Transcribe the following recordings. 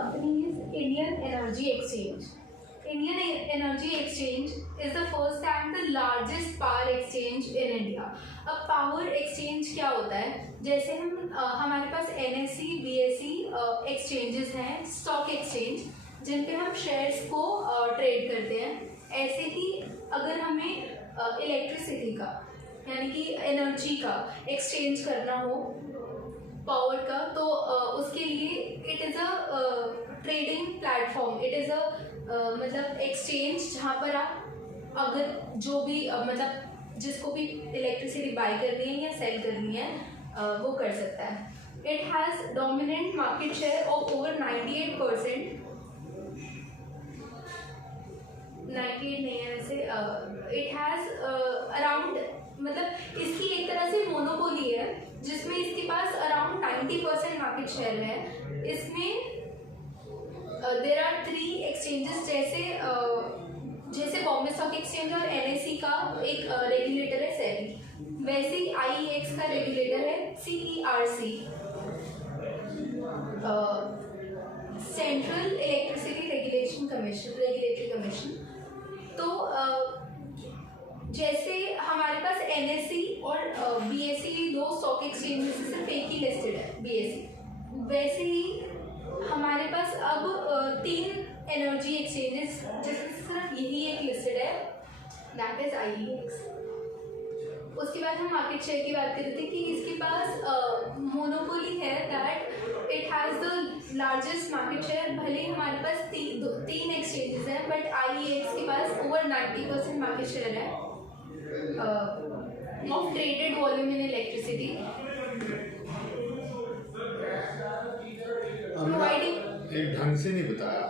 company is Indian Energy Exchange. Indian Energy Exchange is the first and the largest power exchange in India. अब power exchange क्या होता है? जैसे हमारे पास NSE, BSE exchanges हैं, stock exchange, जिन पे हम shares को trade करते हैं. ऐसे ही अगर हमें इलेक्ट्रिसिटी का यानी कि एनर्जी का एक्सचेंज करना हो पावर का, तो उसके लिए it is a trading platform, it is a मतलब एक्सचेंज जहाँ पर आप अगर जो भी मतलब जिसको भी इलेक्ट्रिसिटी बाई करनी है या सेल करनी है वो कर सकता है. It has dominant market share of over 98%. 98 नहीं है वैसे. इट हैज़ अराउंड मतलब इसकी एक तरह से मोनोपोली है जिसमें इसके पास अराउंड 90% मार्केट शेयर है. इसमें देयर आर 3 एक्सचेंजेस जैसे बॉम्बे स्टॉक एक्सचेंज और NSE का एक रेगुलेटर है सेबी, वैसे ही IEX का रेगुलेटर है CERC, central electricity regulatory commission. तो जैसे हमारे पास NSE और BSE दो स्टॉक एक्सचेंज में से सिर्फ एक ही लिस्टेड है BSE, वैसे ही हमारे पास अब 3 एनर्जी एक्सचेंजेस जिसमें सिर्फ यही एक लिस्टेड है, दैट इज IEX. उसके बाद हम मार्केट शेयर की बात कर रहे थे कि इसके पास मोनोपोली है, that it has the largest market share. भले ही हमारे पास 3 एक्सचेंजेस हैं बट IEX के पास ओवर 90% मार्केट शेयर है of traded volume in electricity, providing. एक ढंग से नहीं बताया.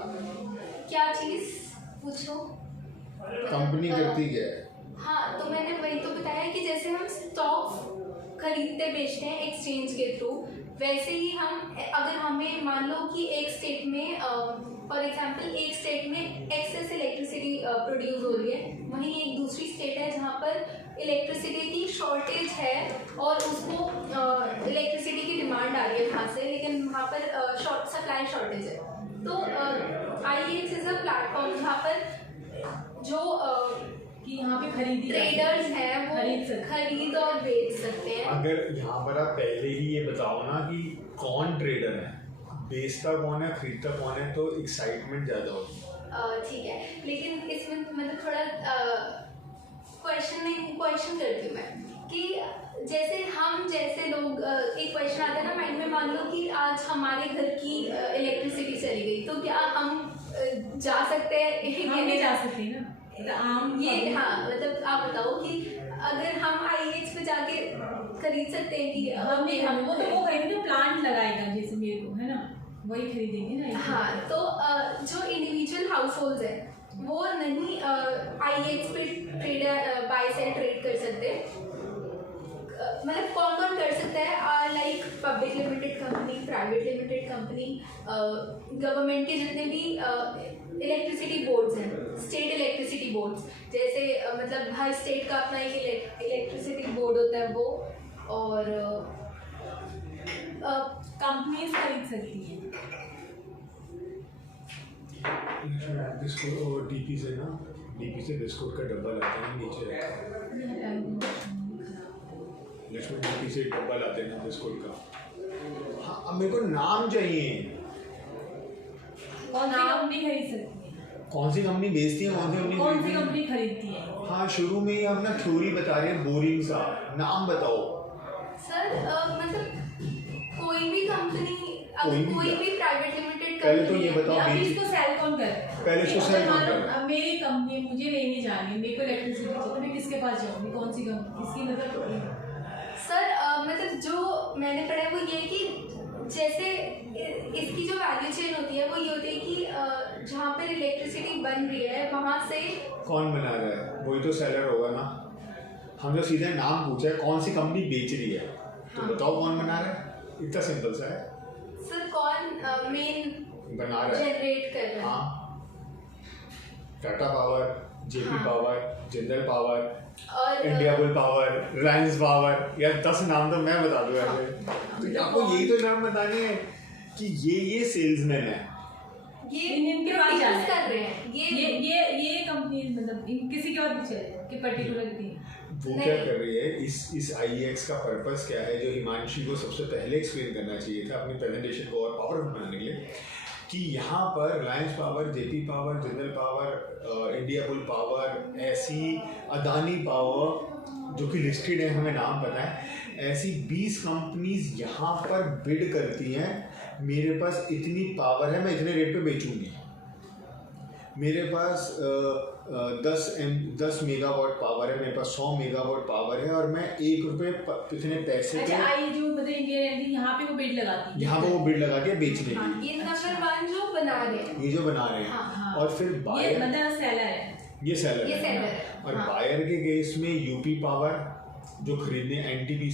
क्या चीज़ पूछो? कंपनी करती क्या है? हाँ, तो मैंने वही तो बताया कि जैसे हम स्टॉक खरीदते बेचते हैं एक्सचेंज के थ्रू, वैसे ही हम अगर हमें मान लो कि एक स्टेट में फॉर एग्जांपल एक स्टेट में एक्सेस इलेक्ट्रिसिटी प्रोड्यूस हो रही है, वहीं एक दूसरी स्टेट है जहाँ पर इलेक्ट्रिसिटी की शॉर्टेज है और उसको इलेक्ट्रिसिटी की डिमांड आ रही है वहाँ से, लेकिन वहाँ पर सप्लाई शॉर्टेज है. तो IEX इज़ अ प्लेटफॉर्म जहाँ पर जो कि यहाँ पे ट्रेडर्स हैं वो खरीद और बेच सकते हैं. अगर यहाँ पर आप पहले ही ये बताओ ना कि कौन ट्रेडर है, बेचता कौन है, खरीदता कौन है, तो एक्साइटमेंट ज़्यादा होगी. ठीक है, लेकिन इसमें मतलब थोड़ा क्वेश्चन करती हूँ मैं कि जैसे लोग एक क्वेश्चन आता है ना माइंड में, मान लो कि आज हमारे घर की इलेक्ट्रिसिटी चली गई, तो क्या हम जा सकते हैं? हम नहीं जा सकते ना, ये हाँ मतलब आप बताओ कि अगर हम IEX पे जाके खरीद सकते हैं कि हम वो खरीदेंगे, प्लांट लगाएगा जैसे मेरे को है ना, वही खरीदेंगे ना. हाँ, तो जो इंडिविजुअल हाउस होल्ड है वो नहीं IEX पे बाय सेल ट्रेड कर सकते. मतलब कौन कौन कर सकता है? Like public limited company, private limited company, government के जितने भी इलेक्ट्रिसिटी बोर्ड्स हैं, स्टेट इलेक्ट्रिसिटी बोर्ड्स, जैसे मतलब हर स्टेट का अपना एक इलेक्ट्रिसिटी बोर्ड होता है वो, और कंपनीज खरीद सकती हैं. DP से बिस्कुट का डब्बा लाते हैं नीचे, लक्ष्मण DP से डब्बा लाते हैं ना बिस्कुट का. हाँ, अब मेरे को नाम चाहिए. कौन सी कंपनी खरीद सकती है, कौन सी कंपनी बेचती है, कौन सी कंपनी खरीदती है. हाँ, शुरू में ही हम ना थ्योरी बता रहे हैं, बोरिंग सा. नाम बताओ सर. मतलब कोई भी कंपनी, अगर कोई भी प्राइवेट लिमिटेड कंपनी, पहले तो ये बताओ अभी इसको सेल कौन कर रहा है? पहले इसको सेल कौन कर रहा है? मेरी कंपनी मुझे लेने जानी है, मेरे को इलेक्ट्रिसिटी चाहिए, तो मैं किसके पास जाऊँगी? कौन सी कंपनी, किसकी मतलब? सर मतलब जो मैंने पढ़ा है वो ये कि जैसे इसकी जो वैल्यू चेन होती है वो ये होती है कि जहाँ पर इलेक्ट्रिसिटी बन रही है वहाँ से कौन बना रहा है, वही तो सेलर होगा ना. हम जो सीधे नाम पूछा है कौन सी कंपनी बेच रही है, तो बताओ कौन बना रहा है. इतना सिंपल सा है. सर कौन मेन बना रहा है, जनरेट कर रहा है? हाँ, Tata power, JP power, Jindal power, और Indiabulls power, Reliance power, यार 10 नाम तो मैं बता दूँ ऐसे. तो आपको यही तो नाम बताने हैं कि ये सेल्समैन है. ये इनके पास जाना produce है। कर रहे हैं ये कंपनी मतलब किसी के और भी चले कि पर्टिकुलर थी। वो क्या कर रही है, इस IEX का पर्पस क्या है, जो हिमांशी को सबसे पहले एक्सप्लेन करना चाहिए था अपनी प्रेजेंटेशन को और पावरफुल बनाने के लिए, कि यहाँ पर Reliance power, JP power, Jindal power, India bull power, ऐसी अदानी पावर जो कि लिस्टेड है, हमें नाम पता है, ऐसी 20 कंपनीज यहाँ पर बिड करती हैं, मेरे पास इतनी पावर है, मैं इतने रेट पे बेचूंगी, मेरे पास 10 मेगावाट पावर है, मेरे पास 100 मेगावाट पावर है, और मैं ₹1 इतने पैसे अच्छा, के आई जो मतलब इंडिया एनर्जी यहाँ पे वो बिड लगाती है, यहाँ पे वो बिड लगा के बेचने हाँ, की, ये नंबर 1 जो बना रहे हैं, ये जो बना रहे हैं। हाँ। और फिर ये बायर, मतलब सेलर है। ये सेलर ये है। सेलर है। और हाँ। बायर के केस में यूपी पावर जो खरीदने NDPL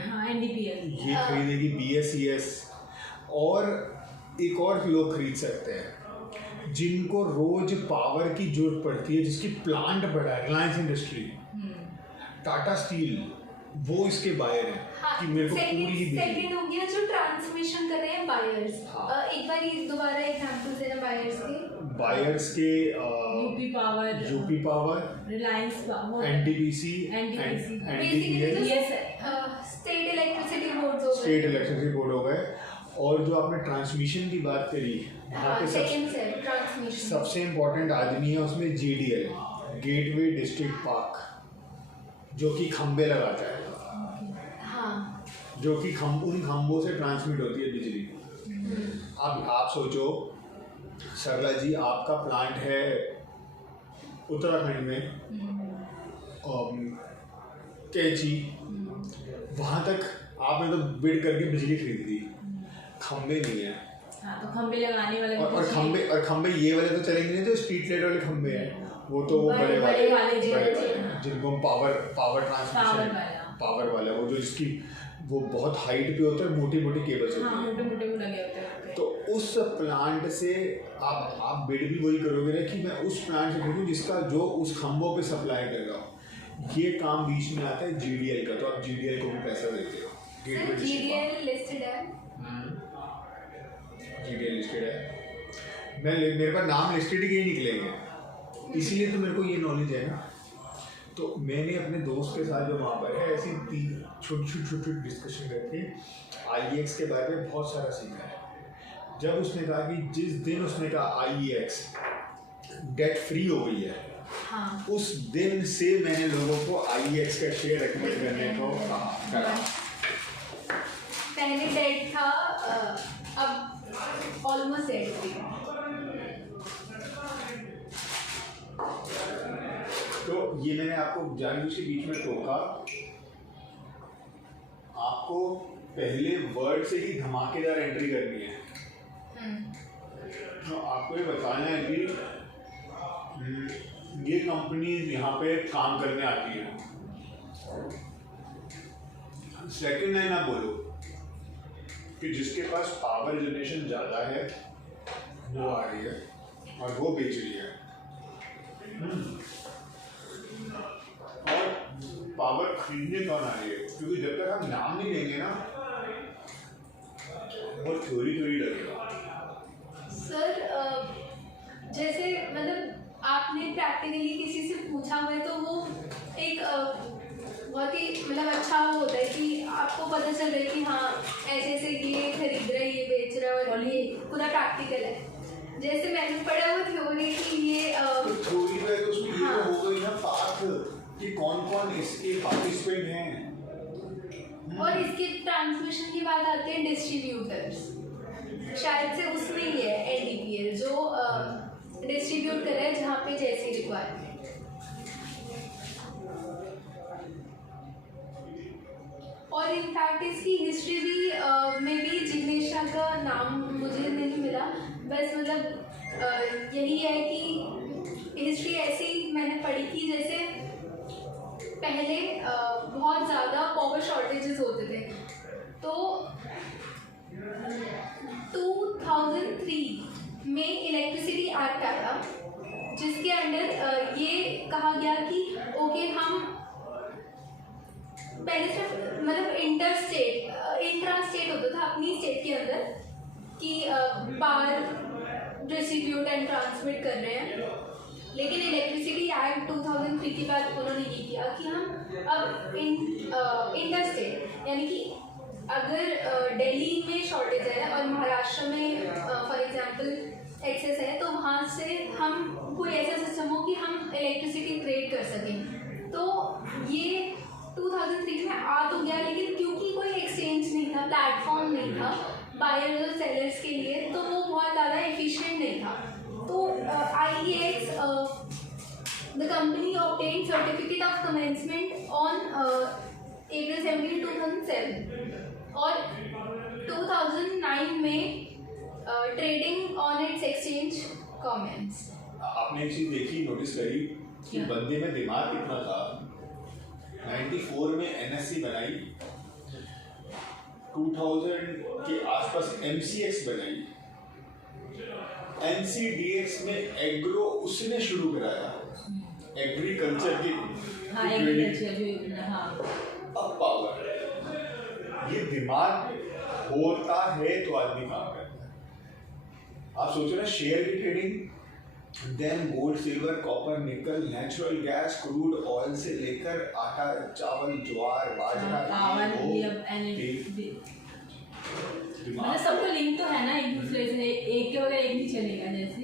हाँ, NDPL ये खरीदेगी, BSES, और एक और लोग खरीद सकते हैं जिनको रोज पावर की जरूरत पड़ती है, जिसकी प्लांट बड़ा है, रिलायंस इंडस्ट्री, टाटा स्टील, वो इसके बायर हैं। हाँ, कि मेरे को पूरी ही सेकंड हो गया जो ट्रांसमिशन कर रहे हैं बायर्स। हाँ। एक बार ये दोबारा एग्जांपल देना बायर्स के। UP power, Reliance power, NTPC, basically NDPL, state electricity boards हो गए। स्टेट इलेक्ट्रिसिटी बोर्ड हो गए। और जो आपने ट्रांसमिशन की बात करी, वहाँ पे सेकंड से ट्रांसमिशन सबसे इम्पोर्टेंट आदमी है उसमें GDL, गेटवे डिस्ट्रिक्ट पार्क, जो कि खंबे लगाता है, हाँ। जो कि उन खंबों से ट्रांसमिट होती है बिजली। अब आप सोचो सरला जी, आपका प्लांट है उत्तराखंड में, कैची, वहाँ तक आपने तो बिड करके बिजली खरीद दी, खंबे नहीं है। हाँ, तो खंबे लगाने वाले और खंबे ये वाले तो चलेंगे नहीं, जो स्ट्रीट लाइट वाले खंबे हैं, वो तो वो बड़े वाले जिनको हम पावर ट्रांसमिशन, पावर वाला, वो जो जिसकी वो बहुत हाइट पे होता है, मोटी मोटी केबल्स होती है, मोटे वो लगे होते हैं। तो उस प्लांट से आप बिड भी वही करोगे ना, कि मैं उस प्लांट से खरीदूँ जिसका जो उस खंभों पे सप्लाई कर रहा हूँ। ये काम बीच में आता है GDL का, तो आप GDL को भी पैसा देते हो। सर GDL लिस्टेड है। GDL लिस्टेड है, मेरे पास नाम लिस्टेड ही निकलेंगे, इसीलिए तो मेरे को ये नॉलेज है ना। तो मैंने अपने दोस्त के साथ जो वहाँ पर है, ऐसी 3 छोटी डिस्कशन करके IEX के बारे में बहुत सारा सीखा है। जब उसने कहा कि जिस दिन उसने कहा IEX डेट फ्री हो गई है, हाँ। उस दिन से मैंने लोगों को IEX का शेयर रेकमेंड करने को करा। पहले डेट था, अब ऑलमोस्ट डेट फ्री। तो ये मैंने आपको जानबूझ के बीच में टोका, आपको पहले वर्ड से ही धमाकेदार एंट्री करनी है। तो आपको ये बताना है कि ये कंपनी यहाँ पे काम करने आती है। सेकंड लाइन आप बोलो कि जिसके पास पावर जनरेशन ज़्यादा है वो आ रही है और वो बेच रही है। और पावर खरीदने कौन आ रही है, क्योंकि जब तक हम नाम नहीं लेंगे ना, वो थ्योरी लगेगा। सर जैसे मतलब आपने प्रैक्टिकली किसी से पूछा हुआ है, तो वो एक बहुत ही मतलब अच्छा वो होता है कि आपको पता चल रहा है कि हाँ ऐसे ये खरीद रहा है, ये बेच रहा है, और ये पूरा प्रैक्टिकल है। जैसे मैंने पढ़ा वो थ्योरी कि ये थ्योरी में तो उसमें ये तो हो गई ना पाथ कि कौन इसके पार्टिसिपेंट हैं, और इसके ट्रांसमिशन की बात आती है डिस्ट्रीब्यूटर्स, शायद से उसमें ही है NDPL जो डिस्ट्रीब्यूट कर रहा है जहाँ पे जैसी रिक्वायरमेंट। और इनफैक्ट इसकी हिस्ट्री भी में भी जिग्नेश शाह का नाम मुझे नहीं मिला, बस मतलब यही है कि हिस्ट्री ऐसी मैंने पढ़ी कि जैसे पहले बहुत ज़्यादा पावर शॉर्टेजेस होते थे, तो 2003 में इलेक्ट्रिसिटी एक्ट आया, जिसके अंडर ये कहा गया कि ओके हम पहले सिर्फ मतलब इंट्रा स्टेट होता था अपनी स्टेट के अंदर, कि पावर डिस्ट्रीब्यूट एंड ट्रांसमिट कर रहे हैं, लेकिन इलेक्ट्रिसिटी एक्ट 2003 के बाद उन्होंने ये किया कि हम अब इंडस्टेट यानी कि अगर दिल्ली में शॉर्टेज है और महाराष्ट्र में फॉर एग्जांपल एक्सेस है, तो वहाँ से हम कोई ऐसा सिस्टम हो कि हम इलेक्ट्रिसिटी ट्रेड कर सकें। तो ये 2003 में आ तो गया, लेकिन क्योंकि कोई एक्सचेंज नहीं था, प्लेटफॉर्म नहीं था बायर्स और सेलर्स के लिए, तो वो बहुत ज़्यादा एफिशिएंट नहीं था। तो IEX the company obtained certificate of commencement on April 17, 2007 और 2009 में trading on its exchange commence. आपने एक चीज देखी, नोटिस करी कि बंदे में दिमाग कितना था। 94 में NSE बनाई, 2000 के आसपास MCX बनाई, NCDX में एग्रो उसने शुरू कराया, एग्रीकल्चर की अब पावर। ये दिमाग होता है तो आदमी काम करता है। आप सोचो ना, शेयर की trading, then gold, silver, copper, nickel, natural gas, crude oil से लेकर आटा, चावल, ज्वार, बाजरा, मतलब सबको लिंक तो है ना एक दूसरे से, एक के बगैर एक नहीं चलेगा। जैसे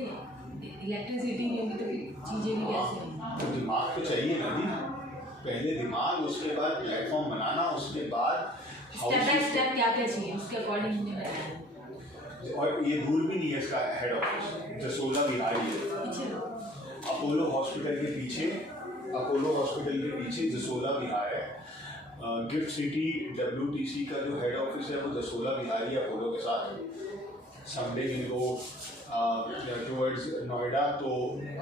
इलेक्ट्रिसिटी नहीं होगी तो चीजें भी कैसे होंगी? तो दिमाग तो चाहिए ना दी, पहले दिमाग, उसके बाद प्लेटफॉर्म बनाना, उसके बाद स्टेप बाय स्टेप क्या क्या चाहिए उसके अकॉर्डिंग हमने बनाया। और ये दूर भी नहीं है इसका हेड ऑफिस, जसोला बिहार ही है। अपोलो हॉस्पिटल के पीछे जसोला बिहार है। गिफ्ट सिटी WTC का जो हेड ऑफिस है वो जसोला बिहार ही अपोलो के साथ। Someday will go towards Noida, तो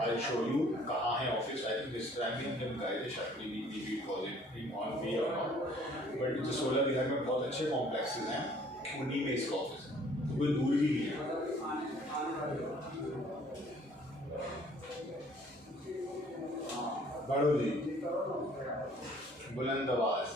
आई शो यू कहाँ है office. I think this time भी हम गए थे, शायद maybe it was in on way or not, but Jasola Bihar में बहुत अच्छे कॉम्प्लेक्सेस हैं, उन्हीं में इसका ऑफिस है, कोई दूर ही नहीं है। बढ़ो जी, बुलंद आवाज।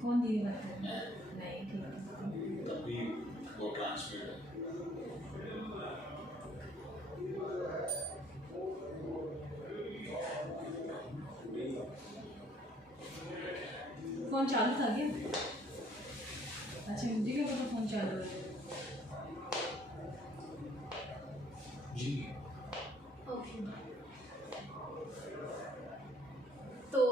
कौन दीदी बात कर रही है? नहीं, ठीक है। तभी वो ट्रांसमिट है। फोन चालू था क्या? अच्छा, मुझे क्या पता फोन चालू है। जी ओके, तो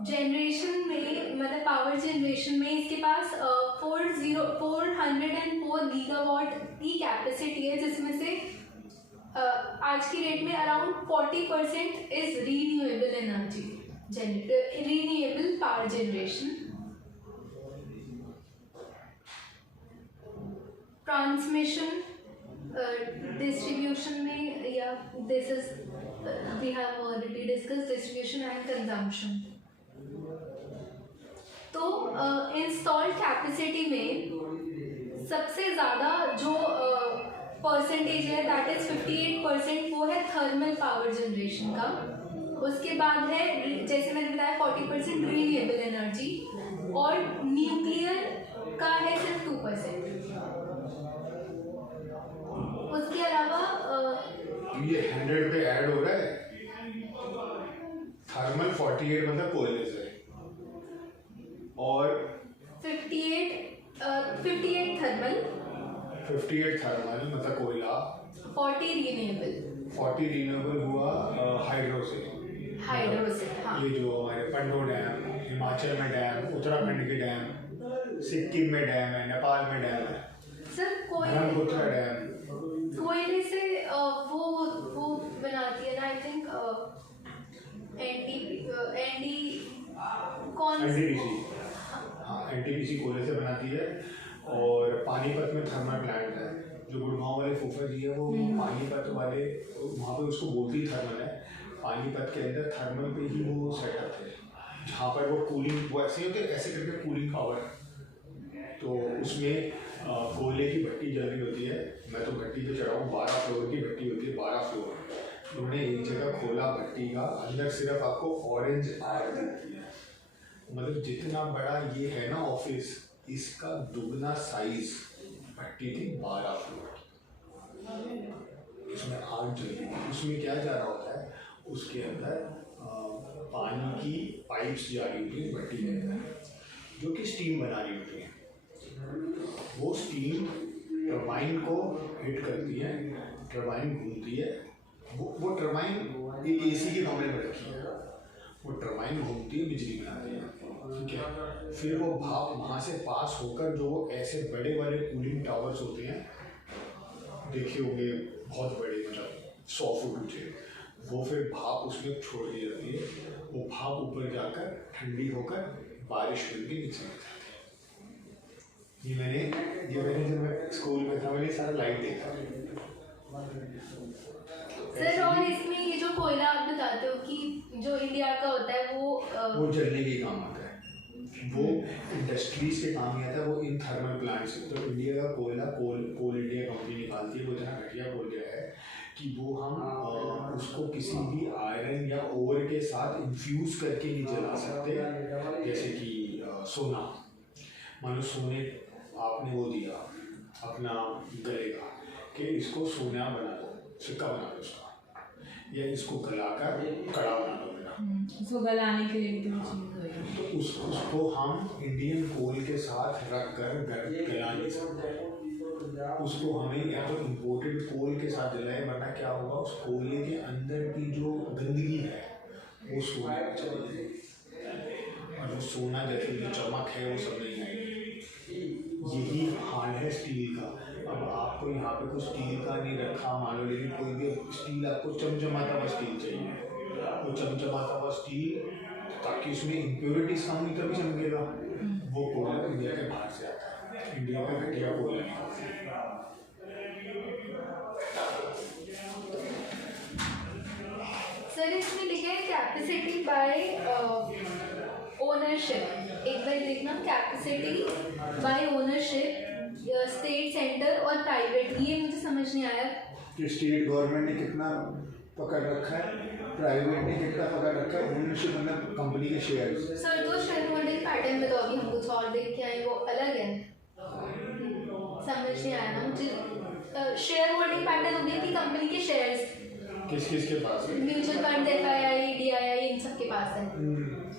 जनरेशन में, मतलब पावर जनरेशन में इसके पास 404 गीगावाट की कैपेसिटी है, जिसमें से आज की डेट में around 40% is renewable energy, renewable power generation. Transmission, distribution में, या this is we have already discuss distribution and consumption. तो इंस्टॉल्ड कैपेसिटी में सबसे ज़्यादा जो परसेंटेज है दैट इज 58%, वो है थर्मल पावर जनरेशन का। उसके बाद है, जैसे मैंने बताया, 40% रीन्यूएबल एनर्जी, और न्यूक्लियर का है सिर्फ 2%। उसके अलावा ये 100 पे ऐड हो रहा है। थर्मल 48 मतलब कोयले से, और 58 थर्मल मतलब कोयला, 40 रीन्यूएबल, 40 रिन्यूएबल हुआ हाइड्रो से। हाँ। ये जो हमारे पंडो डैम, हिमाचल में डैम, उत्तराखंड के डैम, सिक्किम में डैम है, नेपाल में डैम है, सर ब्रह्मपुत्र डैम, कोयले से वो बनाती है ना, आई थिंक NTPC, हाँ NTPC कोयले से बनाती है। और पानीपत में थर्मल प्लांट है, जो गुड़गांव वाले फूफा जी है, वो पानीपत वाले, वहाँ पे उसको बोलती थर्मल है। पानीपत के अंदर थर्मल पे ही वो सेटअप है, जहाँ पर वो कूलिंग, वो ऐसे होते, ऐसे करके कूलिंग पावर, तो उसमें कोयले की भट्टी जल रही होती है, मैं तो भट्टी पे चढ़ा हूँ, 12 फ्लोर की भट्टी होती है, 12 फ्लोर। उन्होंने एक जगह खोला भट्टी का, अंदर सिर्फ आपको ऑरेंज आग दिखती है। मतलब जितना बड़ा ये है ना ऑफिस, इसका दुगना साइज भट्टी थी, 12 फ्लोर। उसमें आग जल रही थी। उसमें क्या जा रहा होता है, उसके अंदर पानी की पाइप्स जा रही होती है भट्टी के अंदर, जो कि स्टीम बना रही होती है। वो स्टीम टरबाइन को हिट करती है, टरबाइन घूमती है। वो टरबाइन एक एसी के कमरे में रखी है, वो टरबाइन घूमती है, बिजली बनाती है, ठीक है। फिर वो भाप वहाँ से पास होकर, जो वो ऐसे बड़े बड़े कूलिंग टावर्स होते हैं, देखे होंगे, बहुत बड़े, मतलब 100 फुट ऊंचे, वो फिर भाप उसमें छोड़ दी जाती है। वो भाप ऊपर जाकर ठंडी होकर बारिश बन के नीचे गिर जाती है। ये मैंने जब मैं स्कूल में था, मैंने सारा लाइव देखा। सर, और इसमें ये जो कोयला आप बताते हो कि जो इंडिया का होता है वो जलने के काम आता है, वो इंडस्ट्रीज के काम नहीं आता, वो इन थर्मल प्लांट्स। तो इंडिया का कोयला कोल इंडिया कंपनी निकालती है, वो इतना घटिया कोल गया है कि वो हम उसको किसी भी आयरन या ओर के साथ इन्फ्यूज करके नहीं जला सकते। जैसे कि सोना, मानो सोने आपने वो दिया अपना गले का कि इसको सोना बना दो, सिक्का बना दो उसका, या इसको गलाकर कड़ा बना दो मेरा, इसको गलाने के लिए भी तो तो उसको हम इंडियन कोल के साथ रख कर गला नहीं सकते। उसको हमें या तो इम्पोर्टेड कोल के साथ जलाए, वरना क्या होगा, उस कोयले के अंदर की जो गंदगी है वो सोने में चली जाएगी, और जो सोना जैसे जो चमक है वो सब नहीं आएगी। यही हाल है स्टील का। अब आपको यहाँ पे कुछ स्टील का नहीं रखा मान लो, लेकिन कोई भी स्टील आपको चमचमाता हुआ स्टील चाहिए, वो चमचमाता हुआ स्टील, ताकि उसमें इम्प्योरिटीज कम नहीं, तभी चमकेगा। वो कोयला इंडिया के बाहर से आता है, इंडिया का घटिया कोयला नहीं आता। सर, इसमें लिखा है कैपेसिटी बाय ओनरशिप। एक बार देखना, capacity by ownership, state, centre और प्राइवेट। ये मुझे समझ नहीं आया कि स्टेट गवर्नमेंट ने कितना पकड़ रखा है, प्राइवेट ने कितना पकड़ रखा है। ओनरशिप मतलब कंपनी के शेयर्स। सर, तो शेयर होल्डिंग पैटर्न में तो अभी हम कुछ और देख के आए, वो अलग है। समझ नहीं आया ना मुझे। शेयर होल्डिंग पैटर्न हो गया कि कंपनी के शेयर्स किस के पास है, म्यूचुअल फंड, एफआईआई, डीआईआई, इन सब के पास है।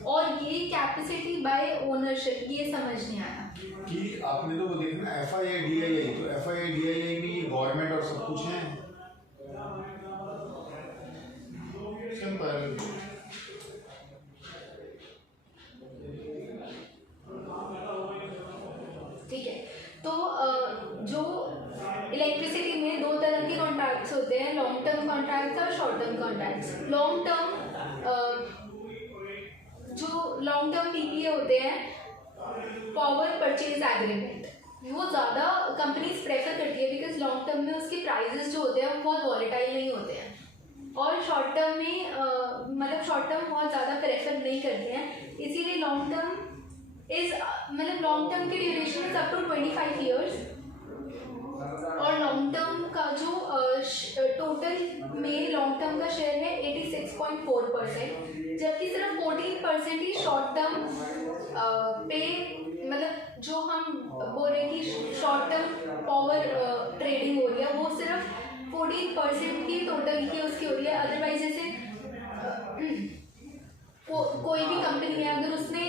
और ये कैपेसिटी बाय ओनरशिप, ये समझ नहीं आया कि आपने तो वो देखा ना एफआईआई डीआईआई, तो एफआईआई डीआईआई में ये गवर्नमेंट और सब कुछ है। सिंपल। ठीक है, तो जो इलेक्ट्रिसिटी में दो तरह के कॉन्ट्रैक्ट्स होते हैं, लॉन्ग टर्म कॉन्ट्रैक्ट्स और short term contracts. Long term जो लॉन्ग टर्म पीपीए होते हैं, पावर परचेज एग्रीमेंट, वो ज़्यादा कंपनीज प्रेफर करती है, बिकॉज लॉन्ग टर्म में उसके प्राइजेस जो होते हैं वो बहुत वॉलेटाइल नहीं होते हैं। और शॉर्ट टर्म में मतलब शॉर्ट टर्म बहुत ज़्यादा प्रेफर नहीं करते हैं, इसीलिए लॉन्ग टर्म मतलब लॉन्ग टर्म की duration is up to 25 years. और लॉन्ग टर्म का जो टोटल में लॉन्ग टर्म का शेयर है 86.4%, जबकि सिर्फ 14% ही शॉर्ट टर्म पे, मतलब जो हम बोल रहे हैं कि शॉर्ट टर्म पावर ट्रेडिंग हो रही है, वो सिर्फ 14% की टोटल की उसकी हो रही है। अदरवाइज जैसे कोई भी कंपनी है, अगर उसने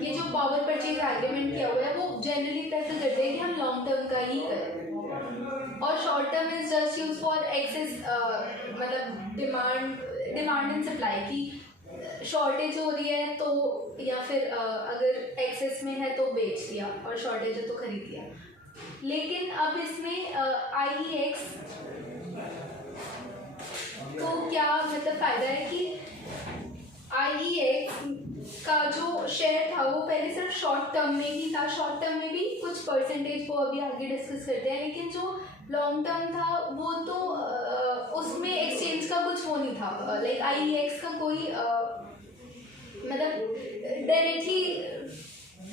ये जो पावर परचेज एग्रीमेंट किया हुआ है, वो जनरली प्रेफर करते हैं कि हम लॉन्ग टर्म का ही करें। और short term is just use for excess, मतलब डिमांड एंड सप्लाई की शॉर्टेज हो रही है तो, या फिर अगर एक्सेस में है तो बेच दिया, और शॉर्टेज है तो खरीद लिया। लेकिन अब इसमें IEX को क्या मतलब फ़ायदा है कि IEX का जो शेयर था वो पहले सिर्फ शॉर्ट टर्म में ही था, शॉर्ट टर्म में भी कुछ परसेंटेज, वो अभी आगे डिस्कस करते हैं। लेकिन जो लॉन्ग टर्म था वो तो उसमें एक्सचेंज का कुछ वो नहीं था, लाइक IEX का कोई मतलब डायरेक्टली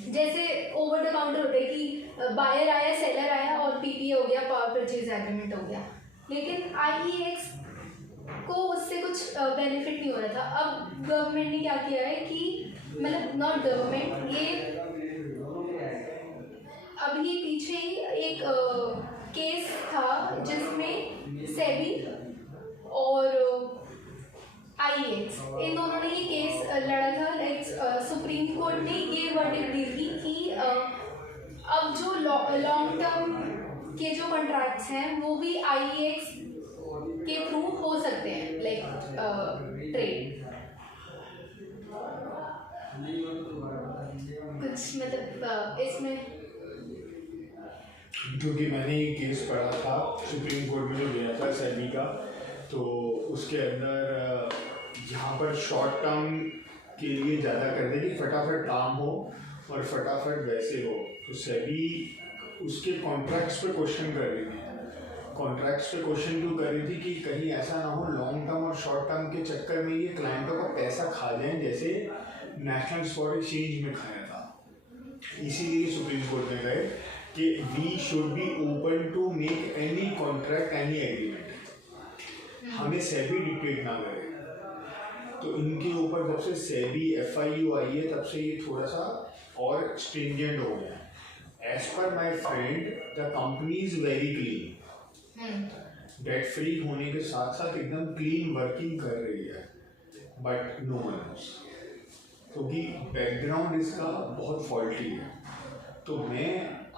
जैसे ओवर द काउंटर होता है कि बायर आया, सेलर आया और पीपीए हो गया, पावर परचेज एग्रीमेंट हो गया। लेकिन आईईएक्स को उससे कुछ बेनिफिट नहीं हो रहा था। अब गवर्नमेंट ने क्या किया है कि मतलब नॉट गवर्नमेंट, ये अभी पीछे ही एक केस था जिसमें सेबी और आईईएक्स इन दोनों ने ये केस लड़ा था। लाइक सुप्रीम कोर्ट ने ये वर्डिक्ट दी थी कि अब जो लॉन्ग टर्म के जो कॉन्ट्रैक्ट्स हैं वो भी आईईएक्स के थ्रू हो सकते हैं, लाइक ट्रेड। कुछ मतलब इसमें क्योंकि मैंने ये केस पढ़ा था सुप्रीम कोर्ट में जो गया था सेबी का, तो उसके अंदर यहाँ पर शॉर्ट टर्म के लिए ज़्यादा करते कि फटाफट काम हो और फटाफट वैसे हो, तो सेबी उसके कॉन्ट्रैक्ट्स पे क्वेश्चन कर रही थी। कॉन्ट्रैक्ट्स पे क्वेश्चन क्यों कर रही थी कि कहीं ऐसा ना हो लॉन्ग टर्म और शॉर्ट टर्म के चक्कर में ये क्लाइंटों का पैसा खा जाए जैसे नेशनल स्टॉक एक्सचेंज में खाया था। इसीलिए सुप्रीम कोर्ट ने कहा कि we should be open to make any contract, any agreement, हमें सेबी डिक्टेट ना करे। तो इनके ऊपर जब से सेबी FIU आई है तब से ये थोड़ा सा और स्ट्रिंजेंट हो गया है। As per my friend the company is very clean, debt free होने के साथ साथ एकदम क्लीन वर्किंग कर रही है, बट नो वन नोस, क्योंकि बैकग्राउंड इसका बहुत फॉल्टी है। तो मैं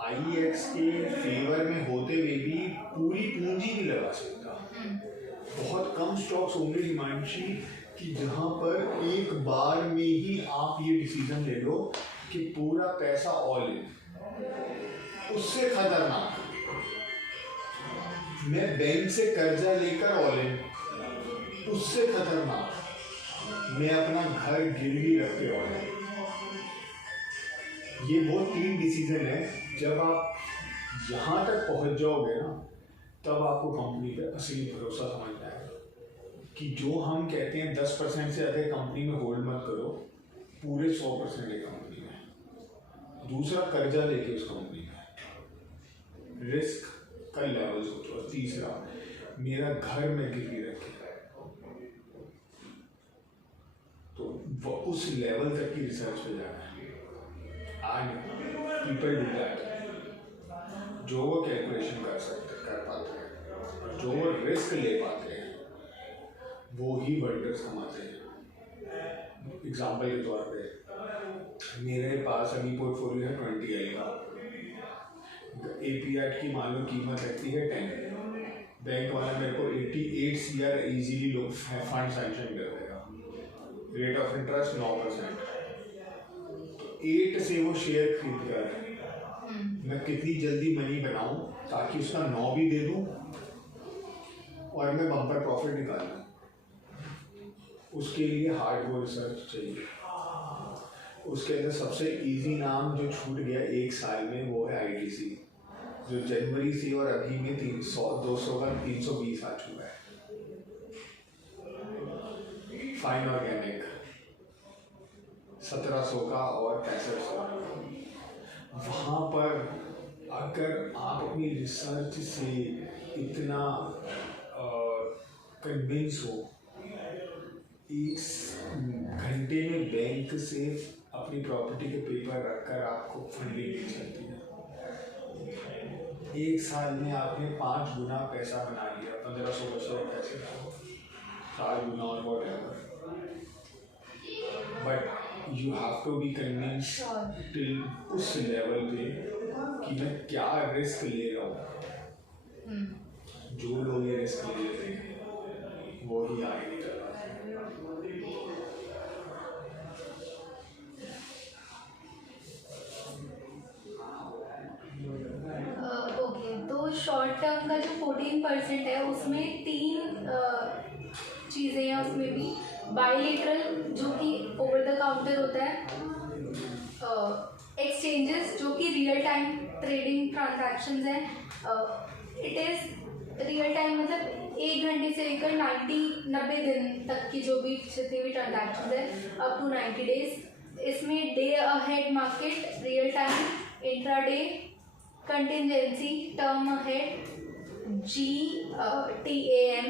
IEX के फेवर में होते हुए भी पूरी पूंजी नहीं लगा सकता। बहुत कम स्टॉक्स होंगे हिमांशी कि जहाँ पर एक बार में ही आप ये डिसीजन ले लो कि पूरा पैसा ऑल इन। उससे खतरनाक मैं बैंक से कर्जा लेकर ऑल इन, उससे खतरनाक मैं अपना घर गिरवी रख के ऑल इन। ये वो 3 डिसीजन है, जब आप यहाँ तक पहुँच जाओगे ना तब आपको कंपनी पे असली भरोसा समझ में आएगा कि जो हम कहते हैं 10% से अधिक कंपनी में होल्ड मत करो, पूरे 100% है कंपनी में। दूसरा, कर्जा लेके उस कंपनी में रिस्क का लेवल सोचो। और तीसरा, मेरा घर में गिरवी रखे, तो उस लेवल तक की रिसर्च पे जाना है। आज पीपल डू दैट, जो वो कैलकुलेशन कर पाते हैं, जो वो रिस्क ले पाते हैं, वो ही वंडर्स कमाते हैं। एग्जाम्पल के तौर पे मेरे पास अभी पोर्टफोलियो है 20L का, APR की मान लो कीमत रहती है 10, बैंक वाला मेरे को 88 CR इजीली लोग फंड सैंक्शन कर देगा, रेट ऑफ इंटरेस्ट 9%। 8 से वो शेयर खरीद कर मैं कितनी जल्दी मनी बनाऊं ताकि उसका 9 भी दे दूं और मैं बम्पर प्रॉफिट निकालूं। उसके लिए हार्डकोर रिसर्च चाहिए। उसके अंदर सबसे इजी नाम जो छूट गया 1 साल में वो है ITC, जो जनवरी से और अभी में 200 का 320 आ चुका है। फाइन ऑर्गेनिक 1700 का और 6500। वहाँ पर अगर आप अपनी रिसर्च से इतना कन्विंस हो, 1 घंटे में बैंक से अपनी प्रॉपर्टी के पेपर रखकर आपको फंडिंग मिल सकती है। 1 साल में आपने 5 गुना पैसा बना लिया, 1500 बचे पैसे, 4 गुना और what. But you have to be convince till उस लेवल पे कि मैं क्या रिस्क ले रहा हूँ। जो लोग ये रिस्क ले रहे हैं वो ही आगे निकल रहा है। ओके, तो शॉर्ट टर्म का जो 14% है उसमें 3 चीज़ें हैं। उसमें भी बायलेटरल जो कि ओवर द काउंटर होता है, एक्सचेंजेस जो कि रियल टाइम ट्रेडिंग ट्रांजैक्शंस हैं। इट इज़ रियल टाइम मतलब 1 घंटे से लेकर 90 दिन तक की जो भी जितनी भी ट्रांजैक्शंस है, अप टू 90 डेज। इसमें day ahead market, real time, intraday, contingency, term ahead, GTAM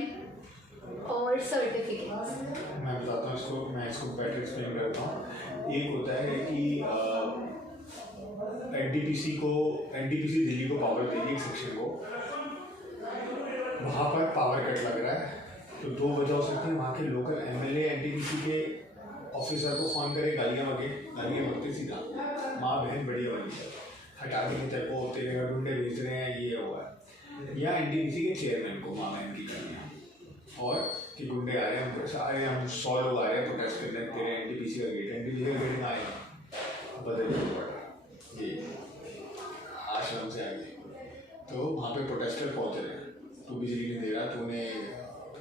और सर्टिफिकेट्स। मैं बताता हूँ मैं इसको बेटर एक्सप्लेन करता हूँ। एक होता है कि एनटीपीसी दिल्ली को पावर देगी एक सेक्शन को, वहाँ पर पावर कट लग रहा है तो दो वजह हो सकती है। वहाँ के लोकल MLA एनटीपीसी के ऑफिसर को फ़ोन करे, गालियाँ बकते सीधा, माँ बहन बढ़िया बनी है, हटा के तेरे को तेरे घर गुंडे भेज रहे हैं, ये हुआ है। या एनटीपीसी के चेयरमैन को माँ बहन की गालियाँ, और कि गुंडे आ रहे हैं, सारे हम 100 लोग आ रहे हैं प्रोटेस्ट करने, तेरे एनटीपीसी का गेट आएगा बदल ये आश्रम से आगे। तो वहाँ पे प्रोटेस्टर पहुँच रहे हैं, तो बिजली नहीं दे रहा, तो उन्हें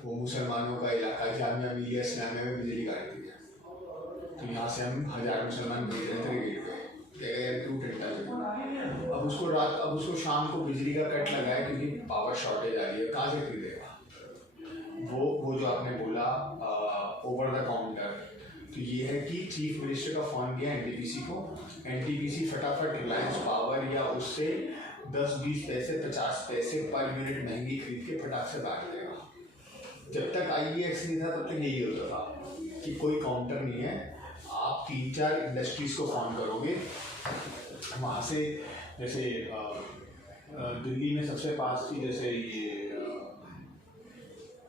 वो मुसलमानों का इलाका जामिया मिलिया इस्लामिया में बिजली काट दी है, तो यहाँ से हम 1000 मुसलमान भेज रहे थे गेट पे, यार क्यों टेंटा है। अब उसको शाम को बिजली का कट लगा है क्योंकि पावर शॉर्टेज आ रही है, कहाँ से खरीदेगा वो जो आपने बोला ओवर द काउंटर। तो ये है कि चीफ मिनिस्टर का फ़ोन गया एनटीपीसी को, एनटीपीसी फटाफट रिलायंस पावर या उससे 10-20 पैसे 50 पैसे पर यूनिट महंगी खरीद के फटाक से बांट देगा। जब तक IEX नहीं था तब तक यही होता था कि कोई काउंटर नहीं है, आप 3-4 इंडस्ट्रीज़ को फ़ोन करोगे, वहाँ से जैसे दिल्ली में सबसे पास थी, जैसे ये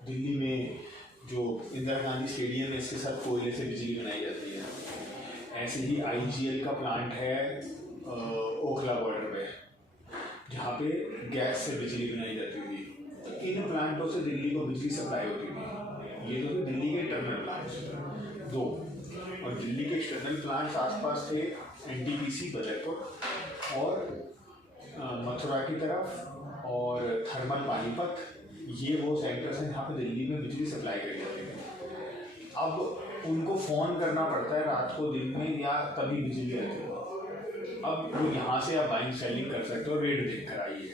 दिल्ली में जो इंदिरा गांधी स्टेडियम है, इसके साथ कोयले से बिजली बनाई जाती है। ऐसे ही IGL का प्लांट है ओखला बॉर्डर पे, जहाँ पे गैस से बिजली बनाई जाती थी। इन प्लांटों से दिल्ली को बिजली सप्लाई होती थी। ये तो थे दिल्ली के इंटरनल प्लांट्स दो, और दिल्ली के एक्सटर्नल प्लांट्स आसपास थे NTPC बदरपुर और मथुरा की तरफ, और थर्मल पानीपत। ये वो सेंटर्स हैं जहाँ पे दिल्ली में बिजली सप्लाई करी जाती है। अब उनको फ़ोन करना पड़ता है रात को, दिन में, या तभी बिजली आती है। अब वो यहाँ से आप बाइंग सेलिंग कर सकते हो, रेट देख कर आइए।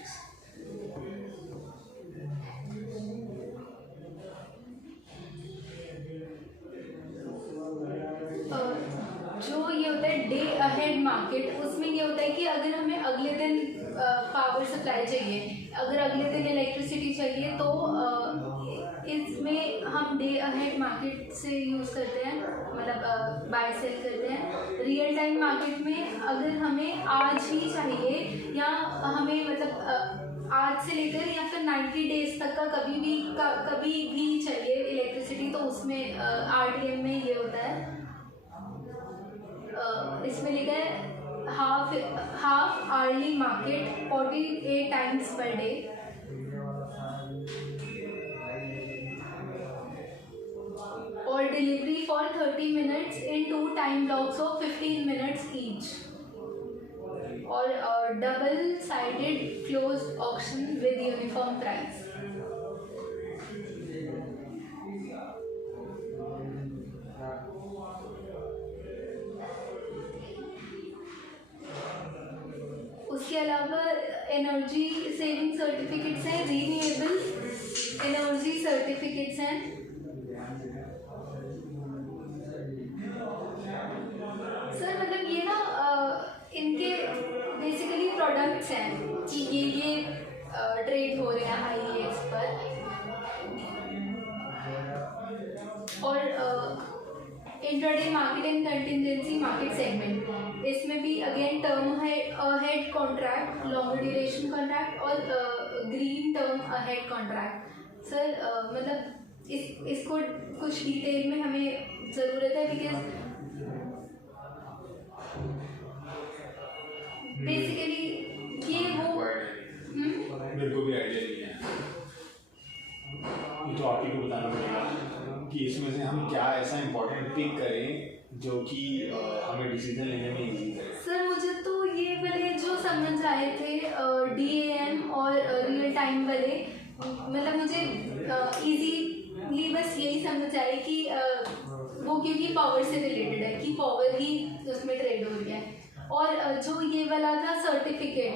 जो ये होता है डे अहेड मार्केट, उसमें ये होता है कि अगर हमें अगले दिन पावर सप्लाई चाहिए, अगर अगले दिन इलेक्ट्रिसिटी चाहिए, तो इसमें हम डे अहेड मार्केट से यूज़ करते हैं, मतलब बाय सेल करते हैं। रियल टाइम मार्केट में अगर हमें आज ही चाहिए, या हमें मतलब आज से लेकर या फिर 90 डेज तक का कभी भी चाहिए इलेक्ट्रिसिटी, तो उसमें RTM में ये होता है, इसमें लिखा है half hourly market 48 times per day. और delivery for 30 minutes in 2 time blocks of 15 minutes each, और double sided closed auction with uniform price. उसके अलावा एनर्जी सेविंग सर्टिफिकेट्स हैं, रीन्यूएबल एनर्जी सर्टिफिकेट्स हैं। सर मतलब ये ना इनके बेसिकली प्रोडक्ट्स हैं कि ये ट्रेड हो रहे हैं IEX पर, और intraday market and contingency market segment, इसमें भी again term ahead contract, longer duration contract और green term ahead contract. Sir मतलब इसको कुछ डिटेल में हमें ज़रूरत है, बिकॉज बेसिकली ये वो मेरे को भी आइडिया नहीं है, ये तो आप ही को बताना पड़ेगा कि इसमें से हम क्या ऐसा इम्पोर्टेंट पिक करें जो कि हमें डिसीजन लेने में इजी करे। सर मुझे तो ये वाले जो समझ आए थे DAM और रियल टाइम वाले, मतलब मुझे इजीली बस यही समझ आए कि वो क्योंकि पावर से रिलेटेड है, कि पावर ही उसमें ट्रेड हो रही है। और जो ये वाला था सर्टिफिकेट,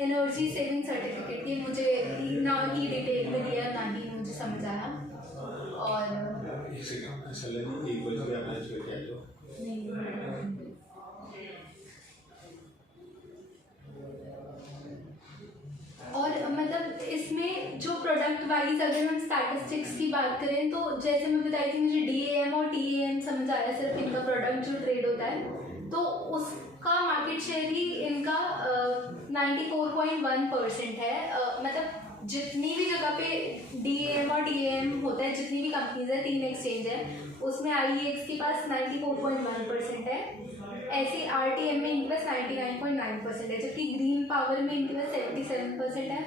एनर्जी सेविंग सर्टिफिकेट, ये मुझे ना ही डिटेल में दिया, ना ही मुझे समझ आया। और एक सेकंड, ऐसा लगे एक बार मैच करके आ जाओ। प्रोडक्ट वाइज अगर हम स्टैटिस्टिक्स की बात करें तो जैसे मैं बताई थी मुझे DAM और TAM समझ आया सिर्फ इनका प्रोडक्ट जो ट्रेड होता है, तो उसका मार्केट शेयर ही इनका 94.1% है। मतलब जितनी भी जगह पे DAM और TAM होता है, जितनी भी कंपनीज है, 3 एक्सचेंज है, उसमें IEX के पास 94.1% है। ऐसे RTM में इनके पास 99.9% है, जबकि ग्रीन पावर में इनके पास 77% है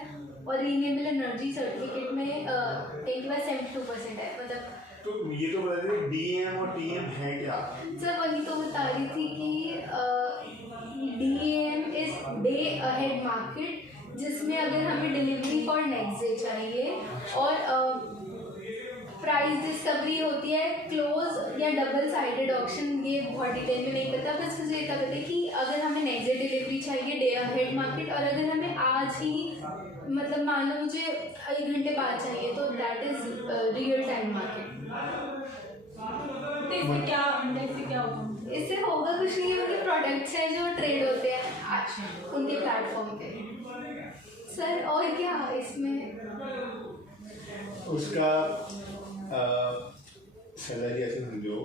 और रीन्यूएबल एनर्जी सर्टिफिकेट में इनके पास 72% है। मतलब तो ये तो बता दीजिए DAM और TAM है क्या? सर वही तो बता रही थी कि DAM is day ahead market, जिसमें अगर हमें डिलीवरी फॉर नेक्स्ट डे चाहिए, और प्राइस डिस्कवरी होती है क्लोज या डबल साइडेड ऑक्शन। ये बहुत डिटेल में नहीं पता, बस मुझे इतना पता है कि अगर हमें नेक्स्ट डे डिलीवरी चाहिए डे अहेड मार्केट, और अगर हमें आज ही मतलब मान लो मुझे 1 घंटे बाद चाहिए तो that is real time market. तो इससे क्या होगा? इससे होगा कुछ नहीं, उनके प्रोडक्ट्स हैं जो ट्रेड होते हैं उनके प्लेटफॉर्म पे। सर और क्या इसमें उसका सैलरी ऐसे समझो,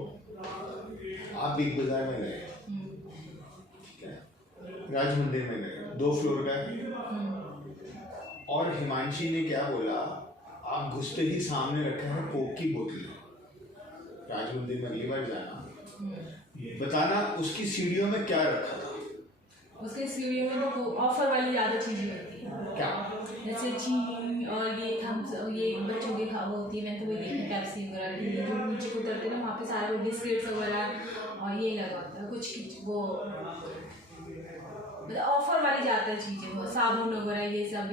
आप बिग बाजार में गए, ठीक है, राज मंदिर में गए, 2 फ्लोर का है, और हिमांशी ने क्या बोला, आप घुसते ही सामने रखा है कोक की बोतल। राज मंदिर में अगली बार जाना, बताना उसकी सीढ़ियों में क्या रखा था। उसके सीढ़ियों में तो ऑफर वाली ज़्यादा चीज़ें होती हैं, क्या? जैसे चीनी और ये थम्स, ये बच्चों की खावा होती है, मैंने तो वही देखी कैप्सी वगैरह की, जो नीचे को उतरते हैं ना वहाँ पे सारा वो बिस्किट्स वगैरह और ये लगा होता है कुछ वो ऑफर वाली ज़्यादा चीज़ें, वो साबुन वगैरह ये सब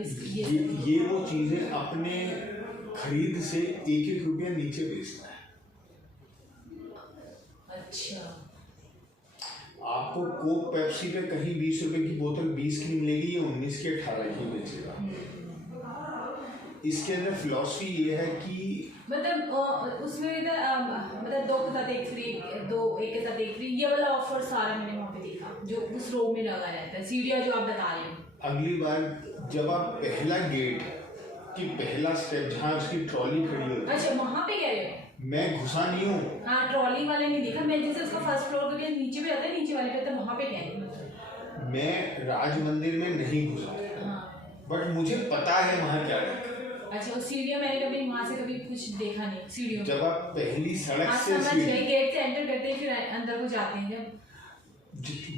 ये वो चीज़ें अपने खरीद से 1-1 रुपया नीचे बेचता है। अच्छा, आपको कोक पेप्सी पे कहीं 20 रुपए की बोतल 20 की मिलेगी, ये 19 के 18 की बेचेगा। इसके अंदर फिलॉसफी ये है कि मतलब उसमें इधर मतलब 2 के साथ 1 फ्री, 1 के साथ 1 फ्री, ये वाला ऑफर सारा मैंने वहाँ पे देखा जो उस रो में लगा रहता है, सीढ़ियाँ जो आप बता रहे हो। अगली बार जब आप पहला गेट की पहला स्टेप जहाँ उसकी ट्रॉली खड़ी होती है, अच्छा वहाँ पे कह रहे हो? मैं घुसा नहीं हूँ। हाँ, ट्रॉली वाले नहीं देखा मैं, जैसे उसका फर्स्ट फ्लोर पे नीचे पे आता है, नीचे वाले पे आता है, वहाँ पे कह रही हूँ। मैं राज मंदिर में नहीं घुसा, बट मुझे पता है वहाँ क्या है। अच्छा, वो सीढ़ियाँ मैंने कभी वहाँ से कभी कुछ देखा नहीं सीढ़ियों। जब आप पहली सड़क से गेट से एंटर करते हैं फिर अंदर को जाते हैं, जब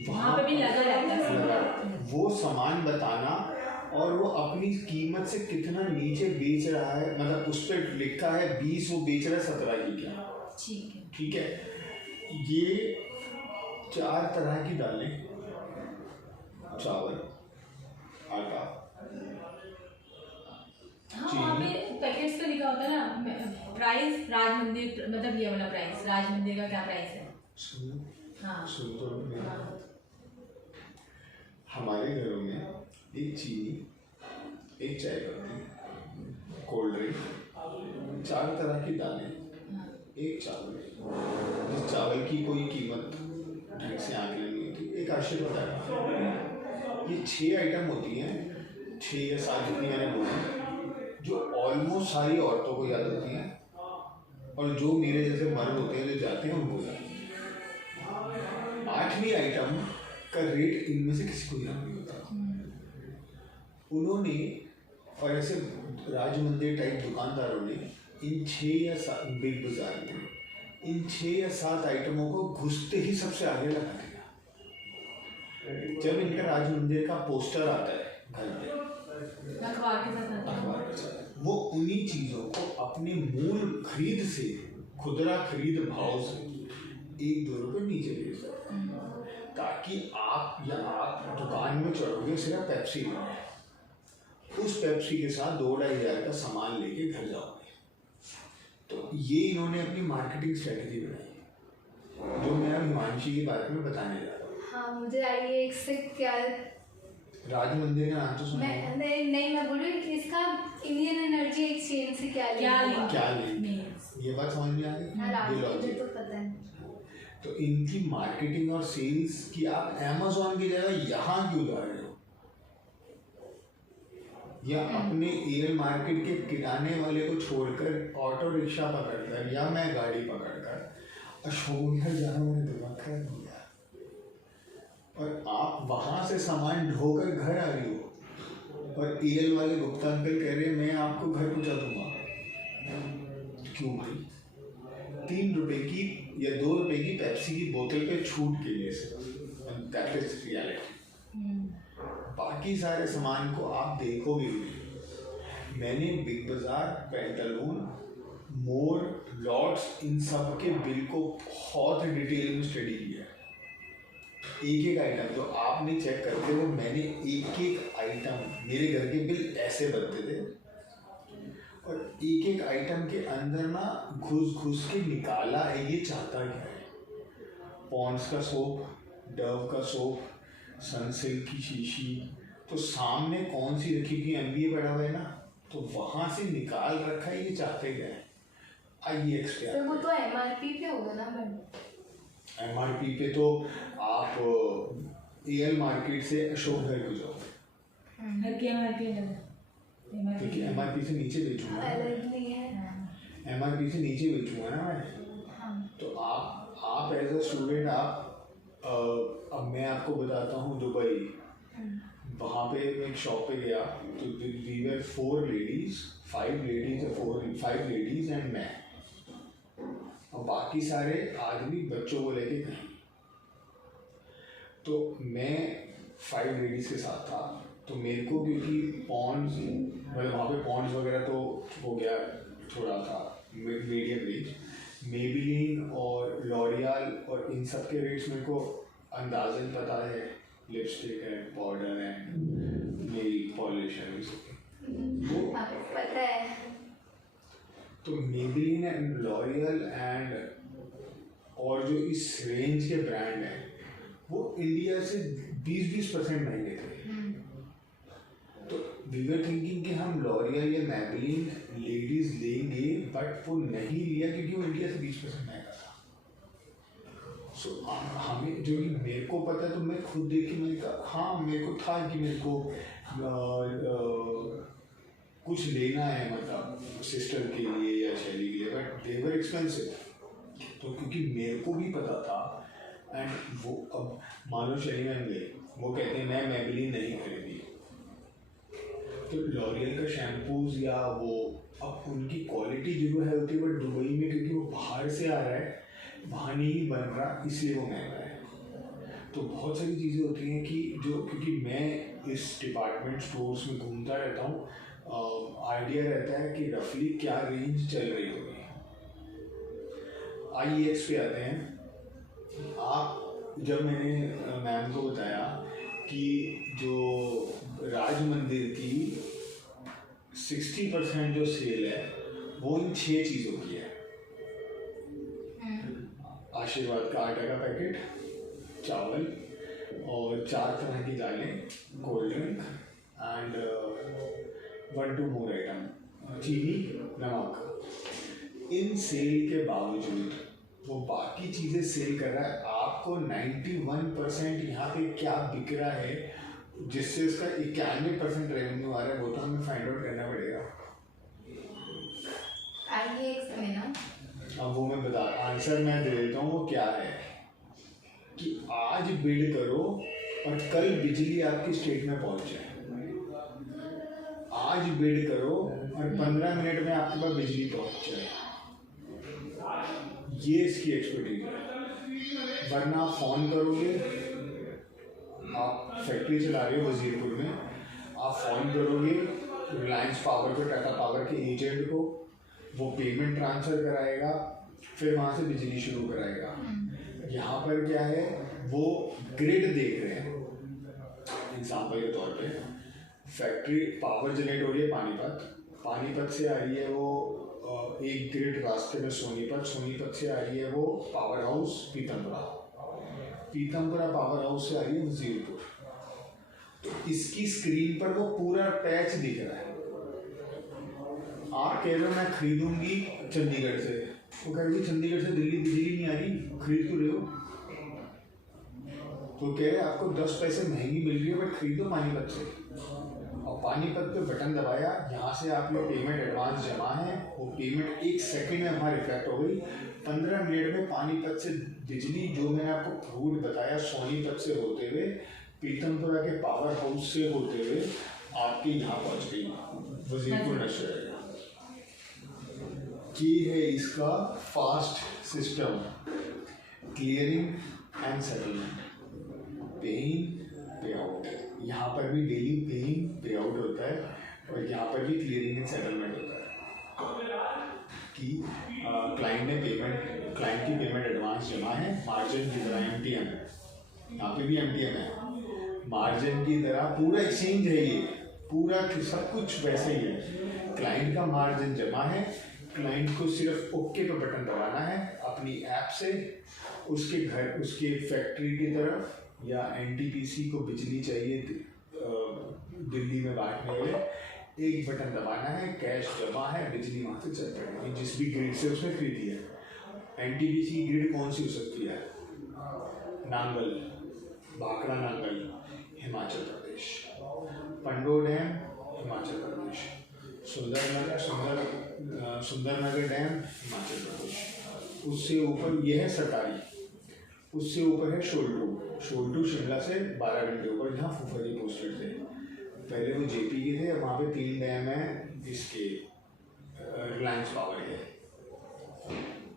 वहाँ पे भी लगा रहता है वो सामान बताना, और वो अपनी कीमत से कितना नीचे बेच रहा है, मतलब उस पर लिखा है 20, वो बेच रहा है 17 की क्या। ठीक है। ये 4 तरह की दालें, चावल, आटा, हाँ, वहाँ पे पैकेट्स पे लिखा होता है ना प्राइस राज मंदिर, मतलब ये वाला प्राइस राज मंदिर का क्या प्राइस है। हाँ, सुन तो हमारे घरों में एक चीनी, एक चाय पत्ती, कोल्ड ड्रिंक, 4 तरह की दालें, एक चावल। जिस चावल की कोई कीमत ढंग से आंकलन नहीं होती, एक आशीर्वाद आइटम। ये 6 आइटम होती हैं, 6 या 7 जितनी मैंने बोली, जो ऑलमोस्ट सारी औरतों को याद होती हैं, और जो मेरे जैसे मर्द होते हैं जो जाते हैं उनको याद होती है। 8वीं आइटम का रेट इनमें से किसी को याद नहीं होता। उन्होंने और ऐसे राज मंदिर टाइप दुकानदारों ने इन 6 या 7 बिग बाजार में इन 6 या 7 आइटमों को घुसते ही सबसे आगे लगा दिया। जब इनका राज मंदिर का पोस्टर आता है घर पे, अखबार के साथ, वो उन्हीं चीज़ों को अपने मूल खरीद से, खुदरा खरीद भाव से 1-2 रुपये नीचे बेचता है, ताकि आप दुकान में चढ़ोगे सिर्फ पेप्सी लेना, उस पेप्सी के साथ 2-2.5 हज़ार का सामान लेके घर जाओगे। तो ये इन्होंने अपनी मार्केटिंग स्ट्रेटजी बनाई, जो मैं हिमांशी के बारे में बताने जा रहा हूँ। हाँ, मुझे आइए एक से क्या राज मंदिर का नाम तो सुना है? नहीं मैं बोल रही हूँ इसका इंडियन एनर्जी एक्सचेंज से क्या लिंक, ये बात समझ में आ गई। तो पता है। तो इनकी मार्केटिंग और सेल्स की आप अमेज़न की जगह यहाँ क्यों जा रहे हो? या अपने एयर मार्केट के किराने वाले को छोड़कर ऑटो रिक्शा पकड़कर या मैं गाड़ी पकड़कर अशोक घर जाना मेरे दिमाग खराब हो गया। और आप वहाँ से सामान ढोकर घर आ रही हो और एयर वाले गुप्ता अंकल कह रहे हैं मैं आपको घर पहुँचा दूंगा। क्यों भाई? 3 रुपए की या 2 रुपए की पेप्सी की बोतल पे छूट के लिए सिर्फ, दैट इज रियलिटी। बाकी सारे सामान को आप देखोगे भी। मैंने बिग बाजार, पेंटालून, मोर, लॉट्स, इन सब के बिल को बहुत डिटेल में स्टडी किया। एक एक आइटम जो आप नहीं चेक करते वो मैंने एक एक आइटम, मेरे घर के बिल ऐसे बनते थे और एक एक आइटम के अंदर ना घुस घुस के निकाला है ये चाहता क्या है। पॉन्ड्स का सोप, डव का सोप, सनसिल्क की शीशी, तो सामने कौन सी रखी की MBA पड़ा हुआ है ना, तो वहाँ से निकाल रखा है ये चाहते क्या है। IEX पे वो तो MRP पे होगा ना मैम? MRP पे तो आप एयर मार्केट से अशोक घर को जाओ क्योंकि MRP से नीचे बेचूंगा, अलग नहीं है। MRP से नीचे बेचूंगा ना मैं। तो आप एज अ स्टूडेंट आप अब मैं आपको बताता हूँ दुबई, वहाँ पे एक शॉप पे गया तो we were 4 ladies, 5 ladies and मैं, और बाकी सारे आदमी बच्चों को लेके गए। तो मैं 5 लेडीज के साथ था, तो मेरे को क्योंकि पॉन्ड्स, मतलब वहाँ पे पॉन्ड्स वगैरह तो हो गया थोड़ा था मीडियम रेंज, मेबेलिन और लॉरियल और इन सब के रेट्स मेरे को अंदाज़न पता है, lipstick and powder and nail polish and वो पता है। तो मेबेलिन एंड लॉरियल एंड और जो इस रेंज के ब्रांड हैं वो इंडिया से 20% महंगे थे। तो वी वर थिंकिंग कि हम लॉरियल या मेबेलिन लेडीज लेंगे, बट वो नहीं लिया क्योंकि वो इंडिया से 20% महंगा था। सो हमें जो कि मेरे को पता है तो मैं खुद देख के मैंने कहा हाँ मेरे को था कि मेरे को कुछ लेना है, मतलब सिस्टर के लिए या शैली के लिए, बट दे वर एक्सपेंसिव। तो क्योंकि मेरे को भी पता था एंड वो अब मान लो शैली मैम गए, वो कहते हैं मैं मेबेलिन नहीं खरीदी, तो लॉरियल का शैम्पूज या वो अब उनकी क्वालिटी जो है होती है, बट दुबई में क्योंकि वो बाहर से आ रहा है, वहाँ नहीं बन रहा, इसलिए वो महंगा है। तो बहुत सारी चीज़ें होती हैं कि जो, क्योंकि मैं इस डिपार्टमेंट स्टोर्स में घूमता रहता हूँ, आइडिया रहता है कि रफली क्या रेंज चल रही होगी। IEX पे आते हैं। आप जब मैंने मैम को बताया कि जो राज मंदिर की 60% जो सेल है वो इन 6 चीज़ों की है। आशीर्वाद का आटा का पैकेट, चावल और 4 तरह की दालें, cold drink and 1-2 more item, चीनी, नमक। इन सेल के बावजूद वो बाकी चीज़ें सेल कर रहा है। आपको 91% यहाँ पे क्या बिक रहा है जिससे उसका 91% रेवेन्यू आ रहा है, वो तो हमें फाइंड आउट करना पड़ेगा। IEX में ना, अब वो मैं बता, आंसर मैं दे देता हूँ वो क्या है कि आज बिल्ड करो और कल बिजली आपकी स्टेट में पहुँच जाए। आज बिल्ड करो और 15 मिनट में आपके पास बिजली पहुँच जाए, ये इसकी एक्सपर्टीज है। वरना आप फ़ोन करोगे, आप फैक्ट्री चला रहे हो वजीरपुर में, आप फ़ोन करोगे रिलायंस पावर को, टाटा पावर के एजेंट को, वो पेमेंट ट्रांसफ़र कराएगा, फिर वहाँ से बिजली शुरू कराएगा। यहाँ पर क्या है, वो ग्रिड देख रहे हैं। एग्जाम्पल के तौर पे फैक्ट्री पावर जनरेट हो रही है पानीपत से आ रही है वो एक ग्रिड रास्ते में सोनीपत से आ रही है वो power house Pitampura power house से आ रही है वजीरपुर। तो इसकी स्क्रीन पर वो पूरा पैच दिख रहा है। आप कह रहे हो मैं खरीदूंगी चंडीगढ़ से, वो कह रही है चंडीगढ़ से दिल्ली बिजली नहीं आ रही, खरीद तो रहे हो। तो कह रहे आपको 10 पैसे महंगी मिल रही है बट खरीदो पानीपत से। अब पानीपत पे बटन दबाया, यहाँ से आपने पेमेंट एडवांस जमा है, वो पेमेंट 1 सेकंड में हमारे रिफ्लेक्ट हो गई। 15 मिनट में पानीपत से बिजली, जो मैंने आपको रूट बताया, सोनीपत से होते हुए पीतमपुरा के पावर हाउस से होते हुए आपके यहाँ पहुँच गई, वजीरपुर नशर। ये है इसका fast system, clearing and settlement, paying पे आउट। यहाँ पर भी डेली पेइंग पे आउट होता है और यहाँ पर भी क्लियरिंग एंड सेटलमेंट होता है कि क्लाइंट की पेमेंट एडवांस जमा है, मार्जिन की तरह MTM है, यहाँ पे भी MTM है, मार्जिन की तरह पूरा एक्सचेंज है, ये पूरा सब कुछ वैसा ही है। क्लाइंट का मार्जिन जमा है, क्लाइंट को सिर्फ ओके पे बटन दबाना है अपनी ऐप से, उसके फैक्ट्री की तरफ या NTPC को बिजली चाहिए दिल्ली में बांटने के लिए, एक बटन दबाना है, कैश जमा है, बिजली वहाँ से चल पड़ेगी जिस भी ग्रिड से उसने खरीदी है। NTPC की ग्रिड कौन सी हो सकती है? नांगल, भाखड़ा नांगल हिमाचल प्रदेश, पंडो डैम हिमाचल प्रदेश, सुंदरनगर डैम हिमाचल प्रदेश, उससे ऊपर यह है सटारी, उससे ऊपर है शोल्टू शिमला से 12 घंटे ऊपर, जहाँ फुफरी पोस्टेड थे। पहले वो JP के थे, वहाँ पे 3 डैम है इसके रिलायंस पावर के।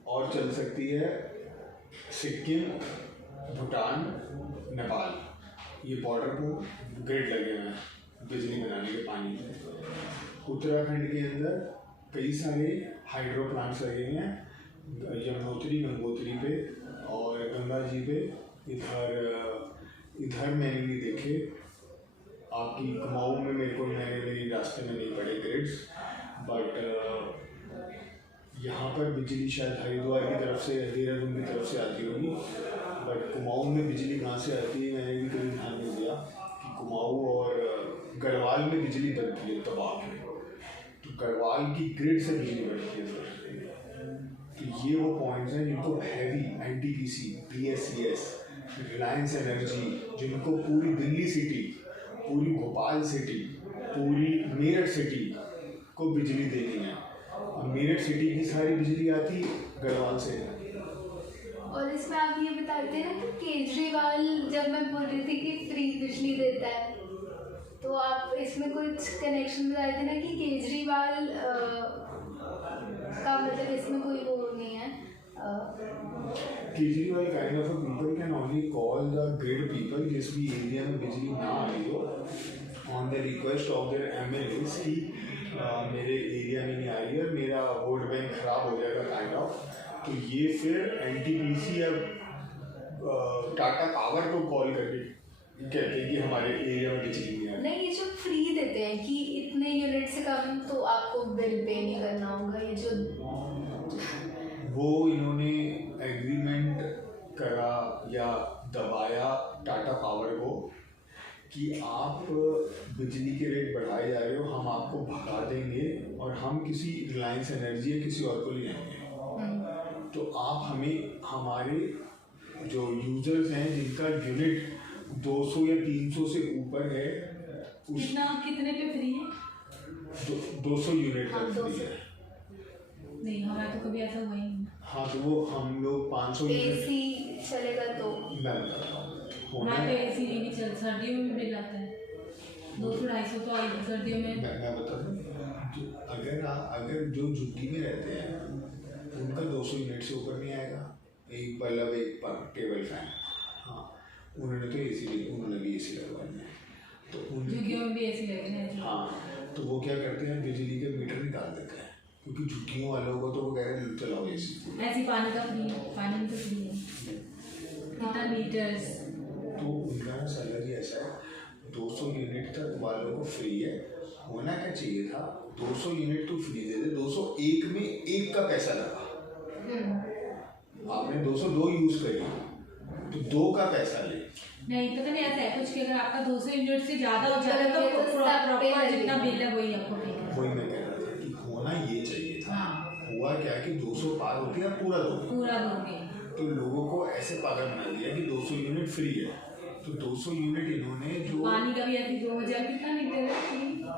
और चल सकती है सिक्किम, भूटान, नेपाल, ये बॉर्डर को ग्रिड लगे हुए हैं बिजली बनाने के पानी में। उत्तराखंड के अंदर कई सारे हाइड्रो प्लांट्स लगे हुए हैं, यमुनोत्री, गंगोत्री पे और गंगा जी पे। इधर मैंने नहीं देखे, आपकी कुमाऊं में मेरे रास्ते में नहीं पड़े ग्रिड्स, बट यहाँ पर बिजली शायद हरिद्वार की तरफ से, देहरादून की तरफ से आती होगी, बट कुमाऊं में बिजली कहाँ से आती है मैंने भी कभी ध्यान नहीं दिया कि कुमाऊं और गढ़वाल में बिजली बनती है तबाह में, तो गढ़वाल की ग्रिड से बिजली बनती है सर। तो ये वो पॉइंट्स हैं जिनको heavy NTPC, BSES, Reliance energy, जिनको पूरी दिल्ली सिटी, पूरी भोपाल सिटी, पूरी मेरठ सिटी को बिजली देनी है, और मेरठ सिटी की सारी बिजली आती गढ़वाल से। और इसमें आप ये बताते हैं कि केजरीवाल, जब मैं बोल रही थी कि फ्री बिजली देता है, तो आप इसमें कुछ कनेक्शन बताए थे ना कि केजरीवाल का मतलब इसमें कोई वो नहीं है। Kejriwal kind of people can only call the grid people जिस भी एरिया में बिजली ना आ रही हो, on the request of their MLAs की मेरे एरिया में नहीं आ रही है और मेरा वोट बैंक खराब हो जाएगा काइंड ऑफ। तो ये फिर NTPC या टाटा पावर को कॉल करके कहते हैं कि हमारे एरिया में बिजली नहीं आ रही। नहीं, ये जो फ्री देते हैं कि इतने यूनिट से कम तो आपको बिल पे नहीं करना होगा, ये जो वो इन्होंने एग्रीमेंट करा या दबाया टाटा पावर को कि आप बिजली के रेट बढ़ाए जा रहे हो, हम आपको भगा देंगे और हम किसी रिलायंस एनर्जी या किसी और को ले जाएंगे। तो आप हमें, हमारे जो यूजर्स हैं जिनका यूनिट 200 या 300 से ऊपर है, कितने पे फ्री है? 200 यूनिट तक फ्री है। नहीं, हमारा तो कभी ऐसा हुआ ही नहीं। हाँ, तो वो हम लोग 500 AC चलेगा तो मैं बताता हूँ हमारा तो AC भी चल, सर्दियों में बिल आता है 200-250 तो आई सर्दियों में। मैं बता दूँ, अगर जो झुग्गी में रहते हैं उनका 200 यूनिट से ऊपर नहीं आएगा, एक बल्ब, एक टेबल फैन। हाँ, उन्होंने तो उन्होंने भी AC लगवाए हैं, तो उन झुग्गियों में भी AC लगे हैं। हाँ, तो वो क्या करते हैं, बिजली के मीटर निकाल देते हैं, क्योंकि झुग्गियों वालों को तो वो कह रहे हैं चलाओ AC। ऐसी पानी का फ्री है, पानी में तो फ्री है, कितना मीटर्स। तो उनका ना सैलरी ऐसा है, 200 यूनिट तक वालों को फ्री है। होना क्या चाहिए था, 200 यूनिट तो फ्री दे दे, 201 में एक का पैसा लगा, आपने 202 यूज करी तो 2 का पैसा ले। नहीं, पता नहीं ऐसा है कुछ कि अगर आपका 200 यूनिट से ज़्यादा हो जाता है तो प्रॉपर जितना बिल है वही आपको पे करना। वही मैं कह रहा था कि होना ये चाहिए था। हुआ क्या कि 200 पार होती है, पूरा दोगे। तो लोगों को ऐसे पागल बना दिया कि 200 यूनिट फ्री है, तो 200 यूनिट इन्होंने जो पानी का भी ऐसे 2000 कितना लीटर है,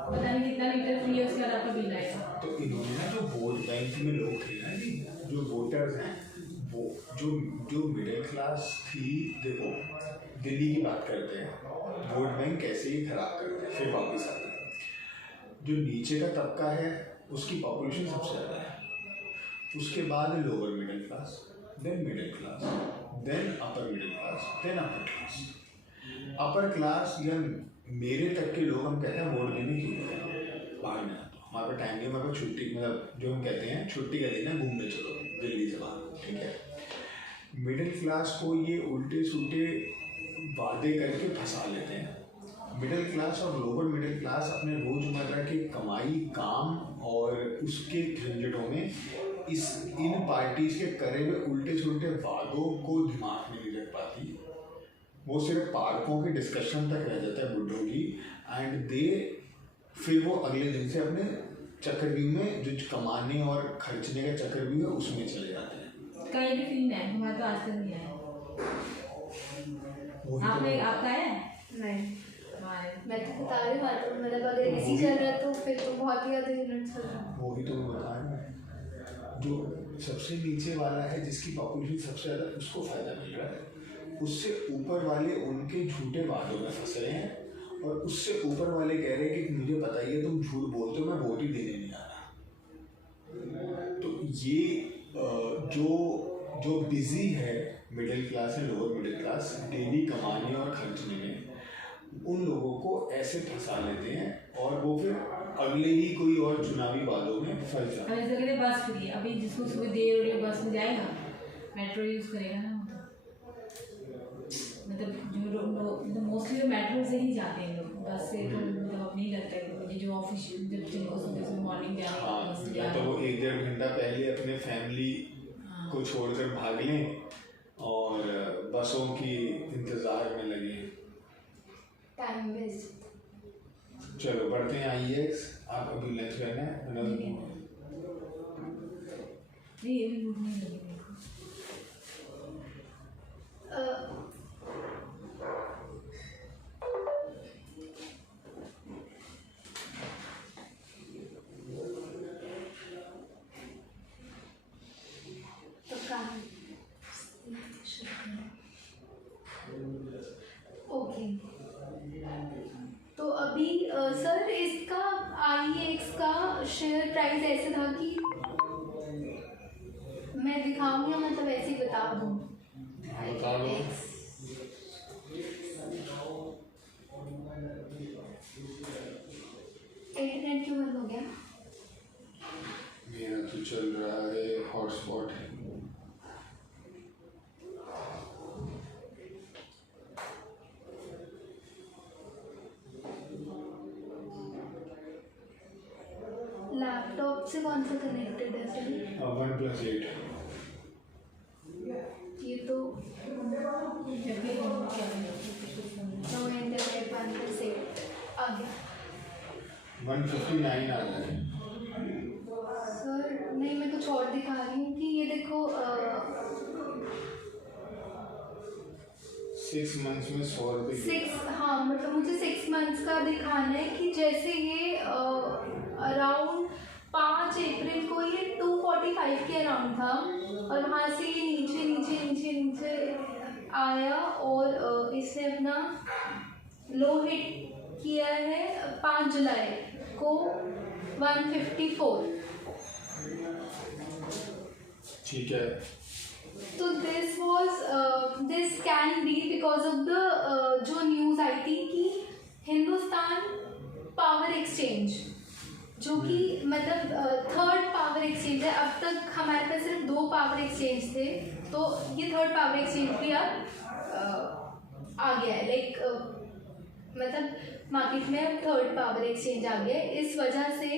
पता नहीं कितना लीटर फ्री है, उसके बाद आपका बिल आएगा। तो इन्होंने ना जो वोट बैंक में लोग थे ना जी, जो वोटर्स हैं, वो जो मिडिल क्लास थी, देखो दिल्ली की बात करते हैं, वोट बैंक कैसे ही खराब करते हैं, फिर वापस आते हैं। जो नीचे का तबका है उसकी पॉपुलेशन सबसे ज़्यादा है, उसके बाद lower middle class, then middle class, then upper middle class, then upper class. Upper class या मेरे तक के लोग हम कहते हैं वोट देने क्यों गए, बाहर में आता हमारे पास टाइम नहीं, हमारे पास छुट्टी, मतलब जो हम कहते हैं छुट्टी का दिन है, घूमने चलो दिल्ली से बाहर, ठीक है। मिडिल क्लास को ये उल्टे सुल्टे वादे करके फंसा लेते हैं। मिडिल क्लास और लोअर मिडिल क्लास अपने रोज़मर्रा के कमाई, काम और उसके झंझटों में इन पार्टीज के करे हुए उल्टे सुल्टे वादों को दिमाग में नहीं रख पाती। वो सिर्फ पार्कों के डिस्कशन तक रह जाता है बुड्ढों की, एंड फिर वो अगले दिन से अपने चक्रव्यूह में, जो कमाने और खर्चने का चक्रव्यूह है, उसमें चले जाते हैं। कहीं भी फ्री नहीं, हमारा तो आज तक नहीं आया। आपने आपका है? नहीं, मैं तो बता रही हूँ, मतलब अगर इसी चल रहा है तो फिर तो बहुत ही ज़्यादा यूनिट चल रहा है। वही तो मैं बता रहा हूँ, जो सबसे नीचे वाला है जिसकी पॉपुलेशन सबसे ज़्यादा, उसको फ़ायदा मिल रहा है। उससे ऊपर वाले उनके झूठे वादों में फंस रहे हैं, और उससे ऊपर वाले कह रहे हैं कि मुझे बताइए तुम झूठ बोलते हो, मैं वोट ही देने नहीं आ रहा। तो ये जो बिजी है middle class and lower middle class daily कमाने और खर्चने में, उन लोगों को ऐसे फंसा लेते हैं, और वो फिर अगले ही कोई और चुनावी वादों में फंस जाते हैं। जैसे कहते बस फ्री, अभी जिसको सुबह देर हो रही है बस में जाएगा, मेट्रो यूज़ करेगा ना, मतलब जो मोस्टली मेट्रो से ही जाते हैं लोग, बस से तो मतलब अब नहीं लगता है मुझे, जो ऑफिस जब जिनको सुबह मॉर्निंग जाना, तो वो 1-1.5 घंटा पहले अपने फैमिली को छोड़कर भाग लें और बसों की इंतज़ार में लगे, टाइम वेस्ट। चलो बढ़ते हैं IEX। आप अभी लंच करना है? नहीं अभी भूख नहीं लगी। ओके, तो अभी सर इसका IEX का शेयर प्राइस ऐसे था कि मैं दिखाऊंगी, मतलब ऐसे ही बता दूँ। बता दो। इंटरनेट क्यों बंद हो गया? मेरा तो चल रहा है हॉटस्पॉट। लैपटॉप से कौन सा कनेक्टेड है सर? 1+8। ये तो इंटरनेट 1+8 आ गया 159 आ गया। सर। नहीं, मैं कुछ और दिखा रही हूँ कि ये देखो 6 मंथ्स में 100 रुपये। हाँ, मतलब मुझे 6 मंथ्स का दिखाना है कि जैसे ये अराउंड 5 अप्रैल को ये 245 के अराउंड था, और वहाँ से ये नीचे नीचे नीचे नीचे आया, और इसने अपना लो हिट किया है 5 जुलाई को 154। ठीक है। तो this can be because of the जो न्यूज़ आई थी कि हिंदुस्तान पावर एक्सचेंज, जो कि मतलब 3rd पावर एक्सचेंज है। अब तक हमारे पास सिर्फ 2 पावर एक्सचेंज थे, तो ये 3rd पावर एक्सचेंज भी अब आ गया है, लाइक मतलब मार्केट में अब 3rd पावर एक्सचेंज आ गया है। इस वजह से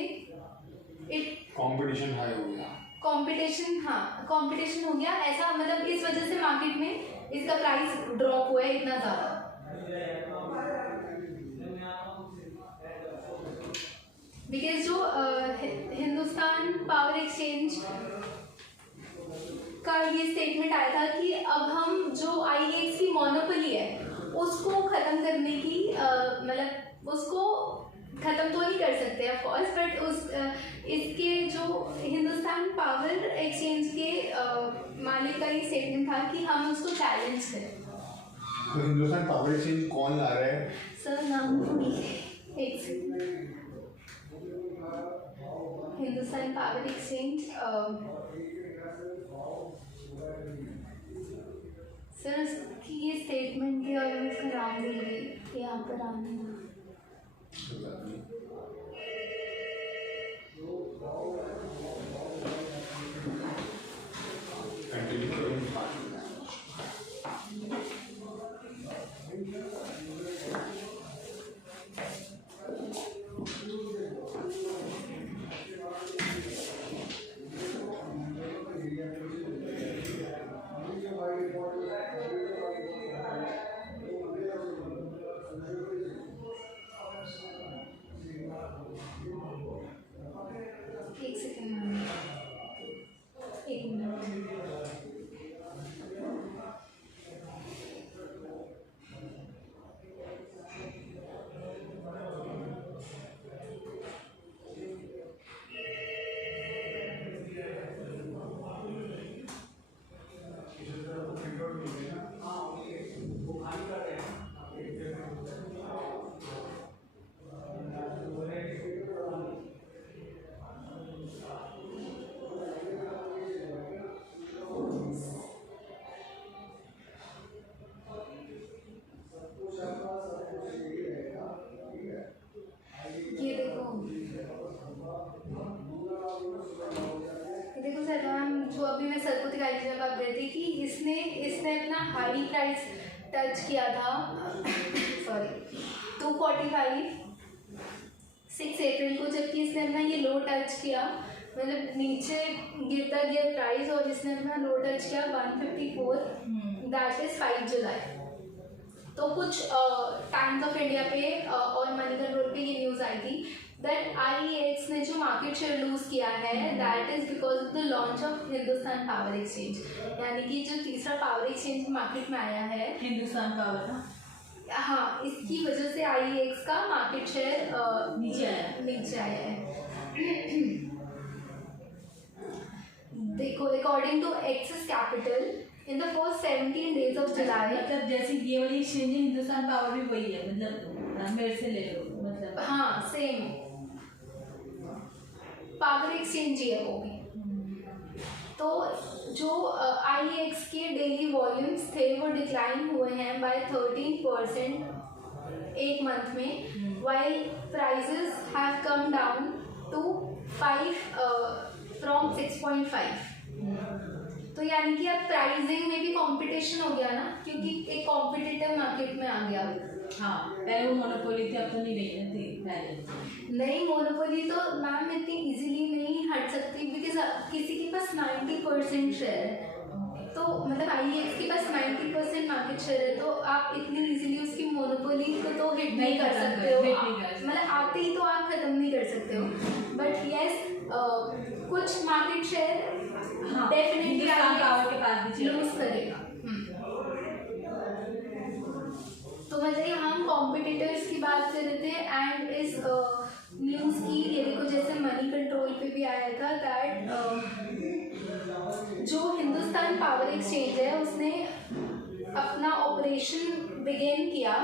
कंपटीशन हाई हो गया। कंपटीशन हो गया ऐसा, मतलब इस वजह से मार्केट में इसका प्राइस ड्रॉप हुआ है इतना ज़्यादा। बिकॉज जो हिंदुस्तान पावर एक्सचेंज का ये स्टेटमेंट आया था कि अब हम जो IEX की मोनोपोली है उसको ख़त्म करने की मतलब उसको ख़त्म तो नहीं कर सकते ऑफ कोर्स, बट इसके जो हिंदुस्तान पावर एक्सचेंज के मालिक का ये स्टेटमेंट था कि हम उसको चैलेंज करें। तो हिंदुस्तान पावर एक्सचेंज कौन ला रहा है? सर नाम एक second. Hindustan power exchange sir उसकी ये स्टेटमेंट थी और मैं उसका नाम भूल गई, यहाँ पर आने एक सेकंड, एक मिनट। देखो सर मैम, जो अभी मैं सर को दिखाई थी जब आप गए थे कि इसने अपना हाई प्राइस टच किया था, सॉरी 245 6 अप्रैल को, जबकि इसने अपना ये लो टच किया, मतलब नीचे गिरता गया प्राइस और इसने अपना लो टच किया 154, दैट इज 5 जुलाई। तो कुछ टाइम्स ऑफ इंडिया पे और मनी कंट्रोल पे ये न्यूज़ आई थी दैट IEX ने जो मार्केट शेयर लूज किया है that is because of the launch of Hindustan power exchange, यानी कि जो तीसरा पावर एक्सचेंज मार्केट में आया है हिंदुस्तान पावर ना, हाँ, इसकी वजह से IEX का मार्केट शेयर नीचे आया है। देखो according to Axis capital in the first 17 days of July, मतलब जैसे ये वाली एक्सचेंज हिंदुस्तान पावर भी वही है, मतलब मेरे से ले लो, मतलब हाँ सेम पावर एक्सचेंज ही है वो भी। तो जो IEX के डेली वॉल्यूम्स थे वो डिक्लाइन हुए हैं बाय 13% एक मंथ में, while prices have come down to 5 from 6.5। तो यानी कि अब प्राइसिंग में भी कंपटीशन हो गया ना, क्योंकि एक कॉम्पिटिटिव मार्केट में आ गया। हाँ, पहले वो मोनोपोली थी, अब तो नहीं रही थी पहले। नहीं, मोनोपोली तो मैम इतनी इजीली नहीं हट सकती बिकॉज किसी के पास 90% शेयर है, तो मतलब IEX के पास 90% मार्केट शेयर है, तो आप इतनी इजीली उसकी मोनोपोली को तो हिट नहीं कर सकते हो, मतलब आते ही तो आप खत्म नहीं कर सकते हो। बट यस कुछ मार्केट शेयर डेफिनेटली पावर के पास भी लूज करेगा। तो मतलब हम कॉम्पिटिटर्स की बात कर रहे थे एंड इस न्यूज़ की ये देखो जैसे मनी कंट्रोल पे भी आया था दैट जो हिंदुस्तान पावर एक्सचेंज है उसने अपना ऑपरेशन बिगिन किया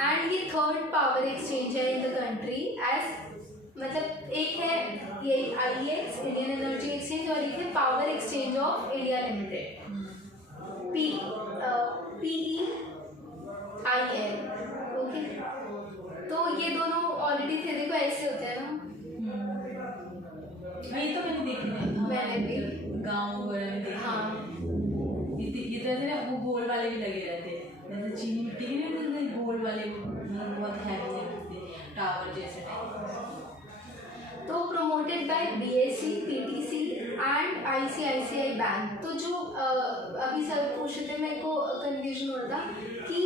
एंड ये 3rd पावर एक्सचेंज है इन द कंट्री एज, मतलब एक है ये IEX इंडियन एनर्जी एक्सचेंज और एक है power exchange of India limited PEIL, okay. तो ये दोनों ऑलरेडी थे, देखो ऐसे होते हैं ना। ये तो मैंने देखे हैं, मैंने भी गाँव वगैरह में देखे। हाँ, ये तरह ना वो गोल्ड वाले भी लगे रहते हैं, जैसे चीनी मिट्टी के नहीं गोल्ड वाले बहुत हैवी लगते टावर जैसे। तो promoted by BSE, PTC and ICICI bank. तो जो अभी सर पूछ रहे थे, मेरे को कंफ्यूजन हो रहा था कि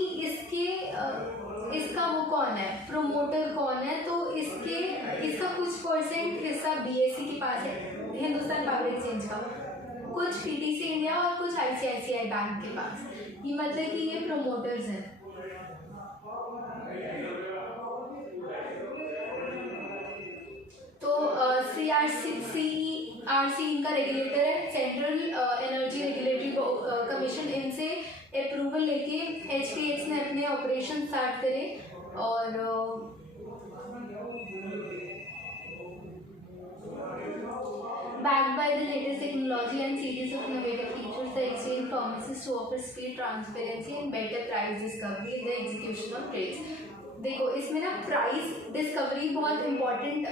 इसका वो कौन है, प्रोमोटर कौन है। तो इसका कुछ परसेंट हिस्सा BSE के पास है, हिंदुस्तान पावर एक्सचेंज का, कुछ PTC इंडिया और कुछ ICICI बैंक के पास। ये मतलब कि ये प्रोमोटर्स हैं। CERC इनका रेगुलेटर है, सेंट्रल एनर्जी रेगुलेटरी कमीशन। इनसे अप्रूवल लेके HPX ने अपने ऑपरेशन स्टार्ट करे और backed by the latest technology and series of innovative features, the exchange promises to offer speed, transparency and better price discovery in the execution of trades. देखो इसमें ना price discovery बहुत important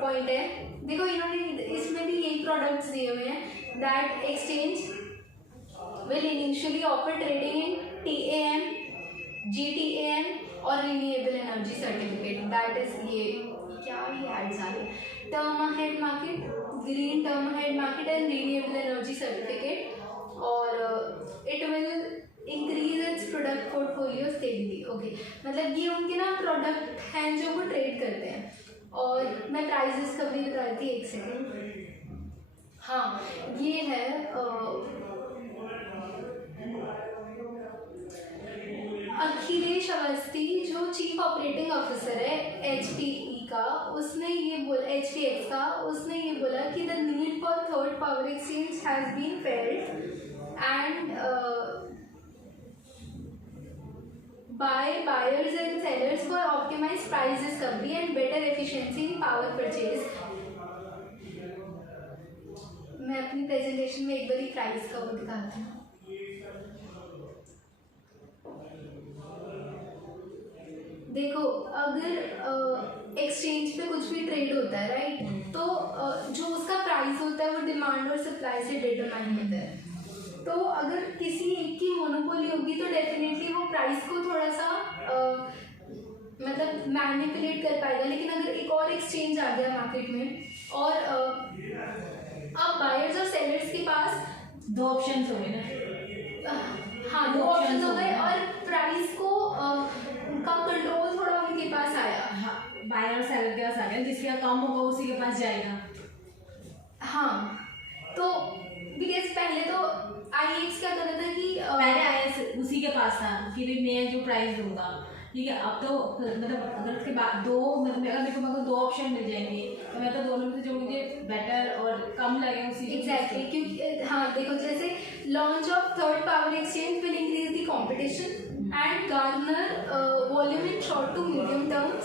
point है। देखो इन्होंने इसमें भी यही प्रोडक्ट्स दिए हुए हैं that exchange will initially offer trading in TAM, GTAM और renewable energy certificate. That is ये क्या ही एड्स आ रहे हैं, term ahead market, green term ahead market and renewable energy certificate, और it will increase its product portfolio stability. Okay, मतलब ये उनके ना प्रोडक्ट हैं जो वो ट्रेड करते हैं। और मैं प्राइस डिस्कवरी बता रही थी, एक सेकेंड। हाँ, ये है अखिलेश अवस्थी जो चीफ ऑपरेटिंग ऑफिसर है HPE का, उसने ये बोला, HPX का, उसने ये बोला कि the need for third power exchange has been felt and by buyers and sellers for optimized price discovery and better efficiency in power purchase। मैं अपनी प्रेजेंटेशन में एक बार प्राइस का वो दिखाती हूँ। देखो अगर एक्सचेंज पे कुछ भी ट्रेड होता है राइट, तो जो उसका प्राइस होता है वो डिमांड और सप्लाई से डिटरमाइन होता है। तो अगर किसी एक की मोनोपोली होगी तो डेफिनेटली वो प्राइस को थोड़ा सा मतलब मैनिपुलेट कर पाएगा। लेकिन अगर एक और एक्सचेंज आ गया मार्केट में और अब बायर्स और सेलर्स के पास दो ऑप्शंस हो गए ना। हाँ, दो ऑप्शंस हो गए और प्राइस को का कंट्रोल थोड़ा उनके पास आया। हाँ, बायर और सेलर के पास आ गया, जिसका कम होगा उसी के पास जाएगा। हाँ, तो बिकॉज पहले तो IEX क्या कर रहा था कि पहले IEX उसी के पास था कि भाई मैं जो प्राइस दूंगा, ठीक है। अब तो मतलब अगर उसके बाद दो मतलब अगर मेरे को दो ऑप्शन मिल जाएंगे तो मैं तो दोनों में से जो मुझे बेटर और कम लगे उसी एग्जैक्टली क्योंकि हाँ देखो जैसे launch of third power exchange will increase the competition and garner volume in short to medium terms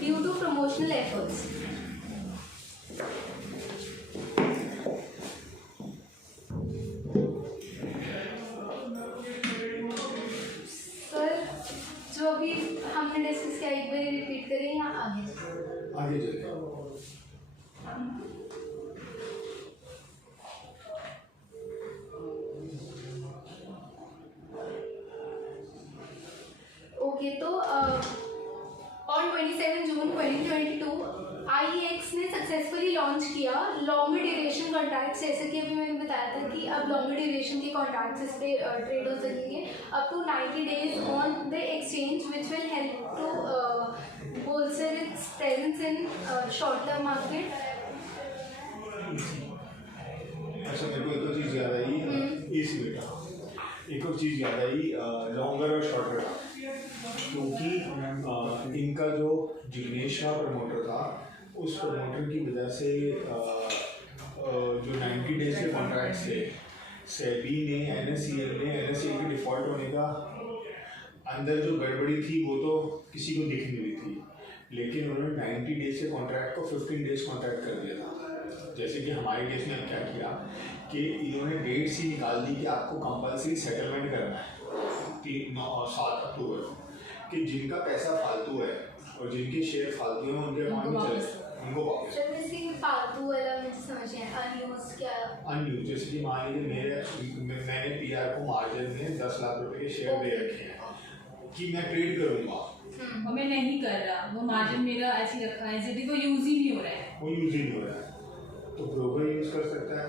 due to promotional efforts. जो अभी हमने डिस्कस किया एक बार रिपीट करें या आगे चलते हैं। ओके, तो ऑन 27 जून 2022 IEX ने सक्सेसफुली लॉन्च किया लॉन्गर ड्यूरेशन कॉन्ट्रैक्ट्स। जैसे कि अभी मैंने बताया था कि अब लॉन्गर ड्यूरेशन के कॉन्ट्रैक्ट्स इस पे ट्रेड हो सकेंगे up to 90 days on the exchange which will help to bolster its presence in short term market। अच्छा, मेरे को एक और चीज़ याद आई इस बेटा, एक और चीज़ याद आई लॉन्गर और शॉर्टर का, क्योंकि इनका जो जिग्नेश का प्रमोटर था उस प्रमोटर की वजह से जो 90 डेज के कॉन्ट्रैक्ट्स थे, सेबी ने NSCL के डिफ़ॉल्ट होने का अंदर जो गड़बड़ी थी वो तो किसी को दिख नहीं रही थी, लेकिन उन्होंने 90 डेज के कॉन्ट्रैक्ट को 15 डेज कॉन्ट्रैक्ट कर दिया था। जैसे कि हमारे केस में क्या किया कि इन्होंने डेट सी निकाल दी कि आपको कंपल्सरी सेटलमेंट करना है 7 अक्टूबर, कि जिनका पैसा फालतू है और जिनके शेयर फालतू हैं उनके अकाउंट में चले उनको वापस। फालतू वाला मुझे समझ है अनयूज क्या अनयूज, जैसे कि मान लीजिए मैंने PR को मार्जिन में 10 लाख रुपए के शेयर दे रखे हैं कि मैं ट्रेड करूंगा और मैं नहीं कर रहा, वो मार्जिन मेरा ऐसे ही रखा है वो यूज ही नहीं हो रहा है, वो यूज ही नहीं हो रहा है, तो ब्रोकर यूज कर सकता है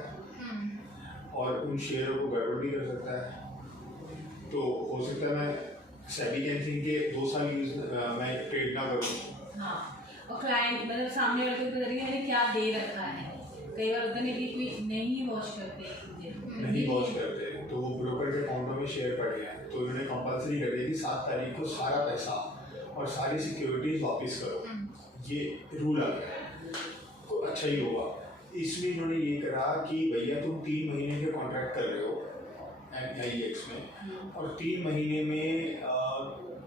और उन शेयरों को गड़बड़ भी कर सकता है। तो हो सकता है मैं सेबी कैंसिंग के 2 साल यूज मैं ट्रेड ना करूँ। हाँ, और क्लाइंट मतलब सामने वाले को करेंगे मैंने क्या दे रखा है, कई बार होता है कि कोई नहीं वॉच करते तो वो ब्रोकर के अकाउंटों में शेयर पड़ गया, तो उन्होंने कंपलसरी कर दिया कि 7 तारीख को सारा पैसा और सारी सिक्योरिटीज वापस करो, ये रूल आ गया। अच्छा ही होगा। इसमें इन्होंने ये करा कि भैया तुम 3 महीने के कॉन्ट्रैक्ट कर रहे हो IEX में, और 3 महीने में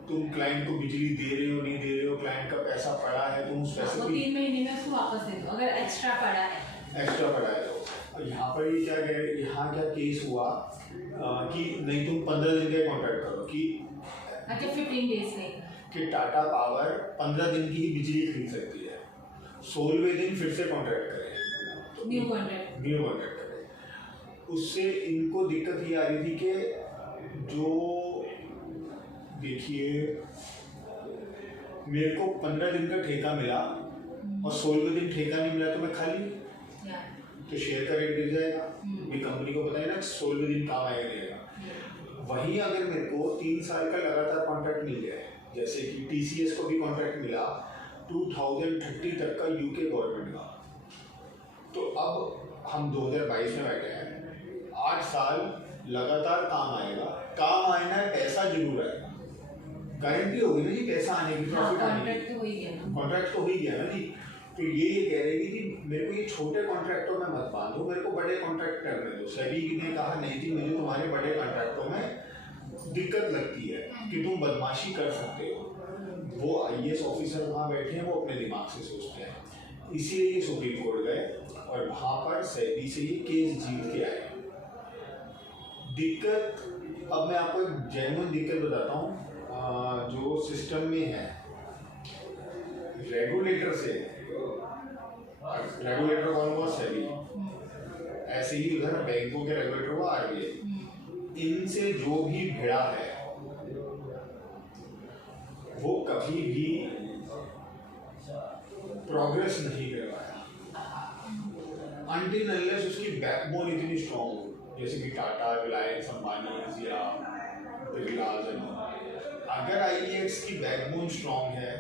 तुम क्लाइंट को बिजली दे रहे हो नहीं दे रहे हो, क्लाइंट का पैसा पड़ा है, तुम उस पैसे को 3 महीने में उसको वापस दे दो अगर एक्स्ट्रा पड़ा है तो। और यहाँ पर ये क्या कह रहे, यहाँ क्या केस हुआ कि नहीं तुम 15 दिन का कॉन्ट्रैक्ट करो कि अच्छा 15 डेज में कि टाटा पावर 15 दिन की ही बिजली खरीद सकती है, 16वें दिन फिर से कॉन्ट्रैक्ट करें, न्यू कॉन्ट्रैक्ट करें। उससे इनको दिक्कत ये आ रही थी कि जो देखिए मेरे को 15 दिन का ठेका मिला और 16वें दिन ठेका नहीं मिला तो मैं खाली, तो शेयर का रेट गिर जाएगा, ये कंपनी को पता है ना 16वें दिन काम आएगा। वहीं अगर मेरे को 3 साल का लगातार कॉन्ट्रैक्ट मिल जाए, जैसे कि TCS को भी कॉन्ट्रैक्ट मिला 2030 तक का UK गवर्नमेंट का, तो अब हम 2022 में बैठे हैं, 8 साल लगातार काम आएगा, काम आना है, पैसा जरूर आएगा, गारंटी होगी ना जी पैसा आने की, प्रॉफिट आने की, कॉन्ट्रैक्ट तो हो ही गया ना जी। तो ये कह रही थी कि मेरे को ये छोटे कॉन्ट्रैक्टों में मत बांधो, मेरे को बड़े कॉन्ट्रैक्ट करने दो। सेबी ने कहा नहीं थी, मुझे तुम्हारे बड़े कॉन्ट्रैक्टों में दिक्कत लगती है कि तुम बदमाशी कर सकते हो। वो IAS ऑफिसर वहाँ बैठे हैं, वो अपने दिमाग से सोचते हैं, इसीलिए ये सुप्रीम कोर्ट गए और वहाँ पर सेबी से ये केस जीत के आए। दिक्कत, अब मैं आपको एक जेन्युइन दिक्कत बताता हूँ जो सिस्टम में है। रेगुलेटर कौन हुआ? सेबी। ऐसे ही उधर बैंकों के रेगुलेटर हुआ RBI। इनसे जो भी भिड़ा है वो कभी भी प्रोग्रेस नहीं करवाया अनटिल अनलेस उसकी बैकबोन इतनी स्ट्रांग हो, जैसे कि टाटा, रिलायंस, अंबानी या बिरलाज। अगर IEX की बैकबोन स्ट्रांग है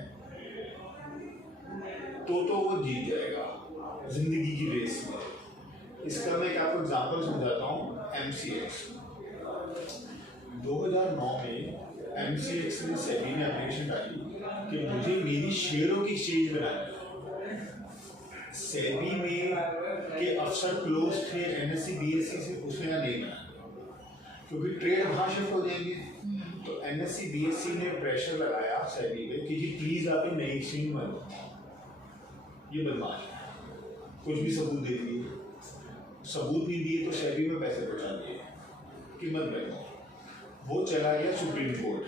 तो वो जीत जाएगा जिंदगी की रेस में। इसका मैं आपको एग्जांपल समझाता हूँ। MCX 2009 में MCX ने सेबी ने एप्लीकेशन डाली कि मुझे मेरी शेयरों की एक्सचेंज बनानी है। सेबी में के अफसर क्लोज थे NSE BSE से, उसने नहीं बनाया क्योंकि ट्रेड वहाँ शिफ्ट हो जाएंगे। तो NSE BSE ने प्रेशर लगाया सेबी पे कि जी प्लीज आप नई एक्सचेंज बनो। ये बदमाश है, कुछ भी सबूत दे दिए, सबूत नहीं दिए तो सेबी में पैसे बचा दिए कि मत बैठो। वो चला गया सुप्रीम कोर्ट।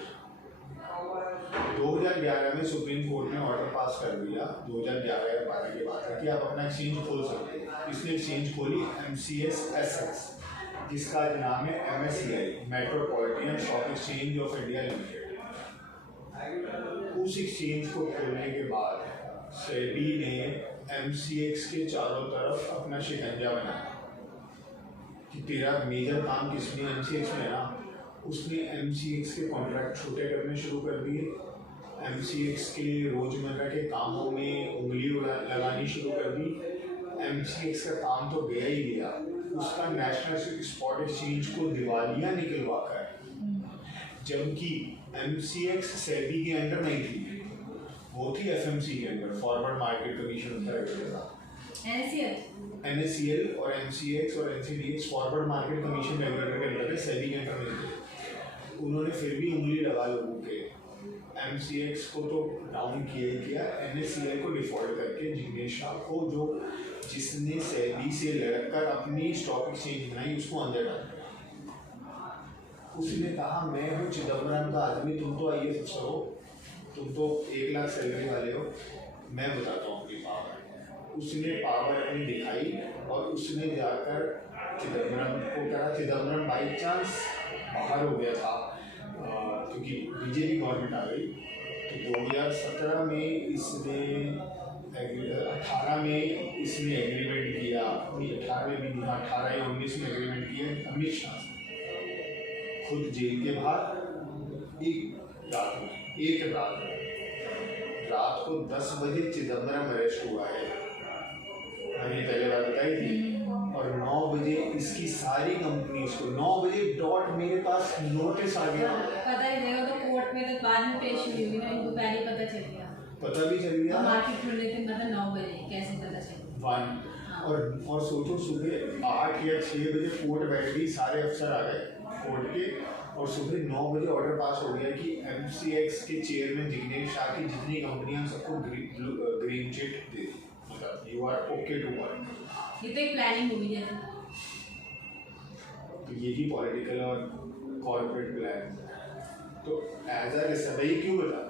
2011 में सुप्रीम कोर्ट ने ऑर्डर पास कर दिया, 2011 या 12 की बात है, कि आप अपना एक्सचेंज खोल सकते हैं। इसने एक्सचेंज खोली MCS SX, जिसका नाम है MSCI, metropolitan stock exchange of India limited. उस एक्सचेंज को खोलने के बाद सेबी ने MCX के चारों तरफ अपना शिकंजा बनाया कि तेरा मेजर काम किसमें MCX में है ना। उसने MCX के कॉन्ट्रैक्ट छोटे करने शुरू कर दिए, MCX के रोजमर्रा के कामों में उंगली लगानी शुरू कर दी। MCX का काम तो गया ही गया, उसका नेशनल स्पॉट एक्सचेंज को दिवालिया निकलवा कर, जबकि MCX सेबी के अंडर नहीं थी, वो थी FMC के अंदर, फॉरवर्ड मार्केट कमीशन था। NSCL और MCX और NCDX forward market commission regulator के अंदर है, सेबी के अंदर नहीं थे। उन्होंने फिर भी उंगली लगा लोगों के, MCX को तो डाउन किया ही किया, NSCL को डिफॉल्ट करके जिग्नेश शाह को, जो जिसने सेबी से लड़कर अपनी स्टॉक एक्सचेंज बनाई, उसको अंदर डाल दिया। उसने कहा मैं हूँ चिदम्बरम का आदमी, तुम तो IAS अफसर हो, तुम तो 1 लाख सैलरी वाले हो, मैं बताता हूँ अपनी पावर। उसने पावर अपनी दिखाई और उसने जाकर चिदम्बरम को कहा, चिदम्बरम बाई चांस बाहर हो गया था क्योंकि BJP गवर्नमेंट आ गई, तो 2017 में इसने 18 में इसने एग्रीमेंट किया, 18 में भी नहीं, 18 या 19 में एग्रीमेंट किया अमित शाह से, खुद जेल के बाहर। एक रात को 10 बजे चिदम्बरम अरेस्ट हुआ है, मैंने पहले बात बताई थी, और 9 बजे इसकी सारी कंपनीज को 9 बजे डॉट मेरे पास नोटिस आ गया। पता ही नहीं, तो कोर्ट में तो बाद में पेश हुई ना, इनको पहले पता चल गया, पता भी चल गया। मार्केट खुल रही थी, मतलब 9 बजे कैसे पता चल गया? 1 और सोचो सुबह 8 या 6 बजे कोर्ट बैठ गई, सारे अफसर आ गए कोर्ट के, और सुबह 9 बजे ऑर्डर पास हो गया कि MCX के चेयरमैन जिग्नेश शाह की जितनी कंपनियां सबको ग्रीन चिट दे दी, मतलब you are okay to work. ये तो एक प्लानिंग होगी जैसे, तो यही पॉलिटिकल और कॉर्पोरेट प्लान। तो एज अ रिसर्च ये क्यों बता,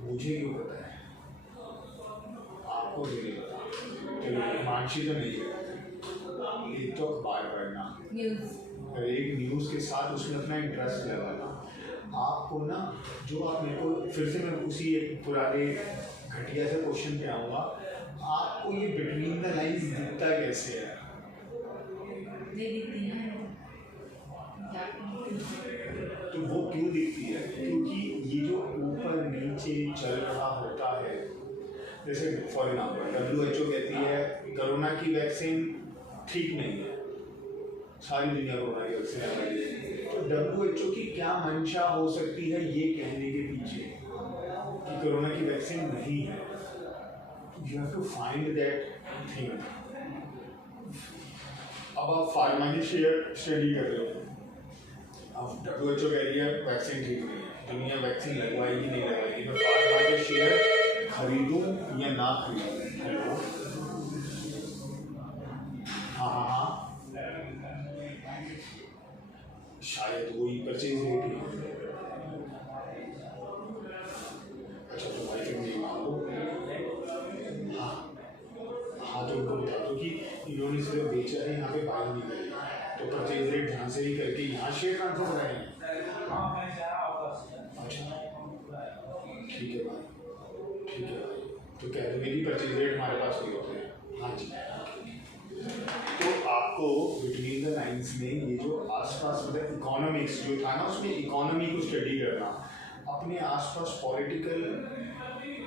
मुझे क्यों पता है, आपको भी नहीं पता, तो मानसी तो नहीं है। एक तो अखबार पढ़ना, एक न्यूज़ के साथ उसमें अपना इंटरेस्ट लगाना। आपको ना, जो आप मेरे को फिर से मैं उसी एक पुराने घटिया से क्वेश्चन पे आऊँगा, आपको ये बिटवीन द लाइन्स दिखता कैसे है? नहीं दिखती है तो वो क्यों दिखती है? क्योंकि ये जो ऊपर नीचे चल रहा होता है, जैसे फॉर एग्जाम्पल WHO कहती है कोरोना की वैक्सीन ठीक नहीं है, सारी दुनिया कोरोना की वैक्सीन लगा रही है, तो WHO की क्या मंशा हो सकती है ये कहने के पीछे कि कोरोना की वैक्सीन नहीं है? You have to find that thing. अब आप फार्मा की स्टडी कर रहे हो, अब WHO कह रही है वैक्सीन ठीक नहीं है, दुनिया वैक्सीन लगवाएगी नहीं लगवाएगी, मैं फार्मा के शेयर खरीदूं या ना खरीदूं? हेलो, हाँ, शायद वही परचेज रेट ही। अच्छा तो भाई फिर नहीं मान लो, हाँ तो उनको बता दो कि इन्होंने सिर्फ बेचा है, यहाँ पे बाय नहीं करी, तो परचेज रेट ध्यान से ही करके यहाँ शेयर ट्रांसफर कराएंगे। अच्छा ठीक है भाई, ठीक है भाई, तो कह दो मेरी परचेज रेट हमारे पास नहीं होते हैं। हाँ जी, तो आपको बिटवीन द लाइन्स में ये जो आसपास मतलब इकोनॉमिक्स जो था ना, उसमें इकोनॉमी को स्टडी करना, अपने आसपास पॉलिटिकल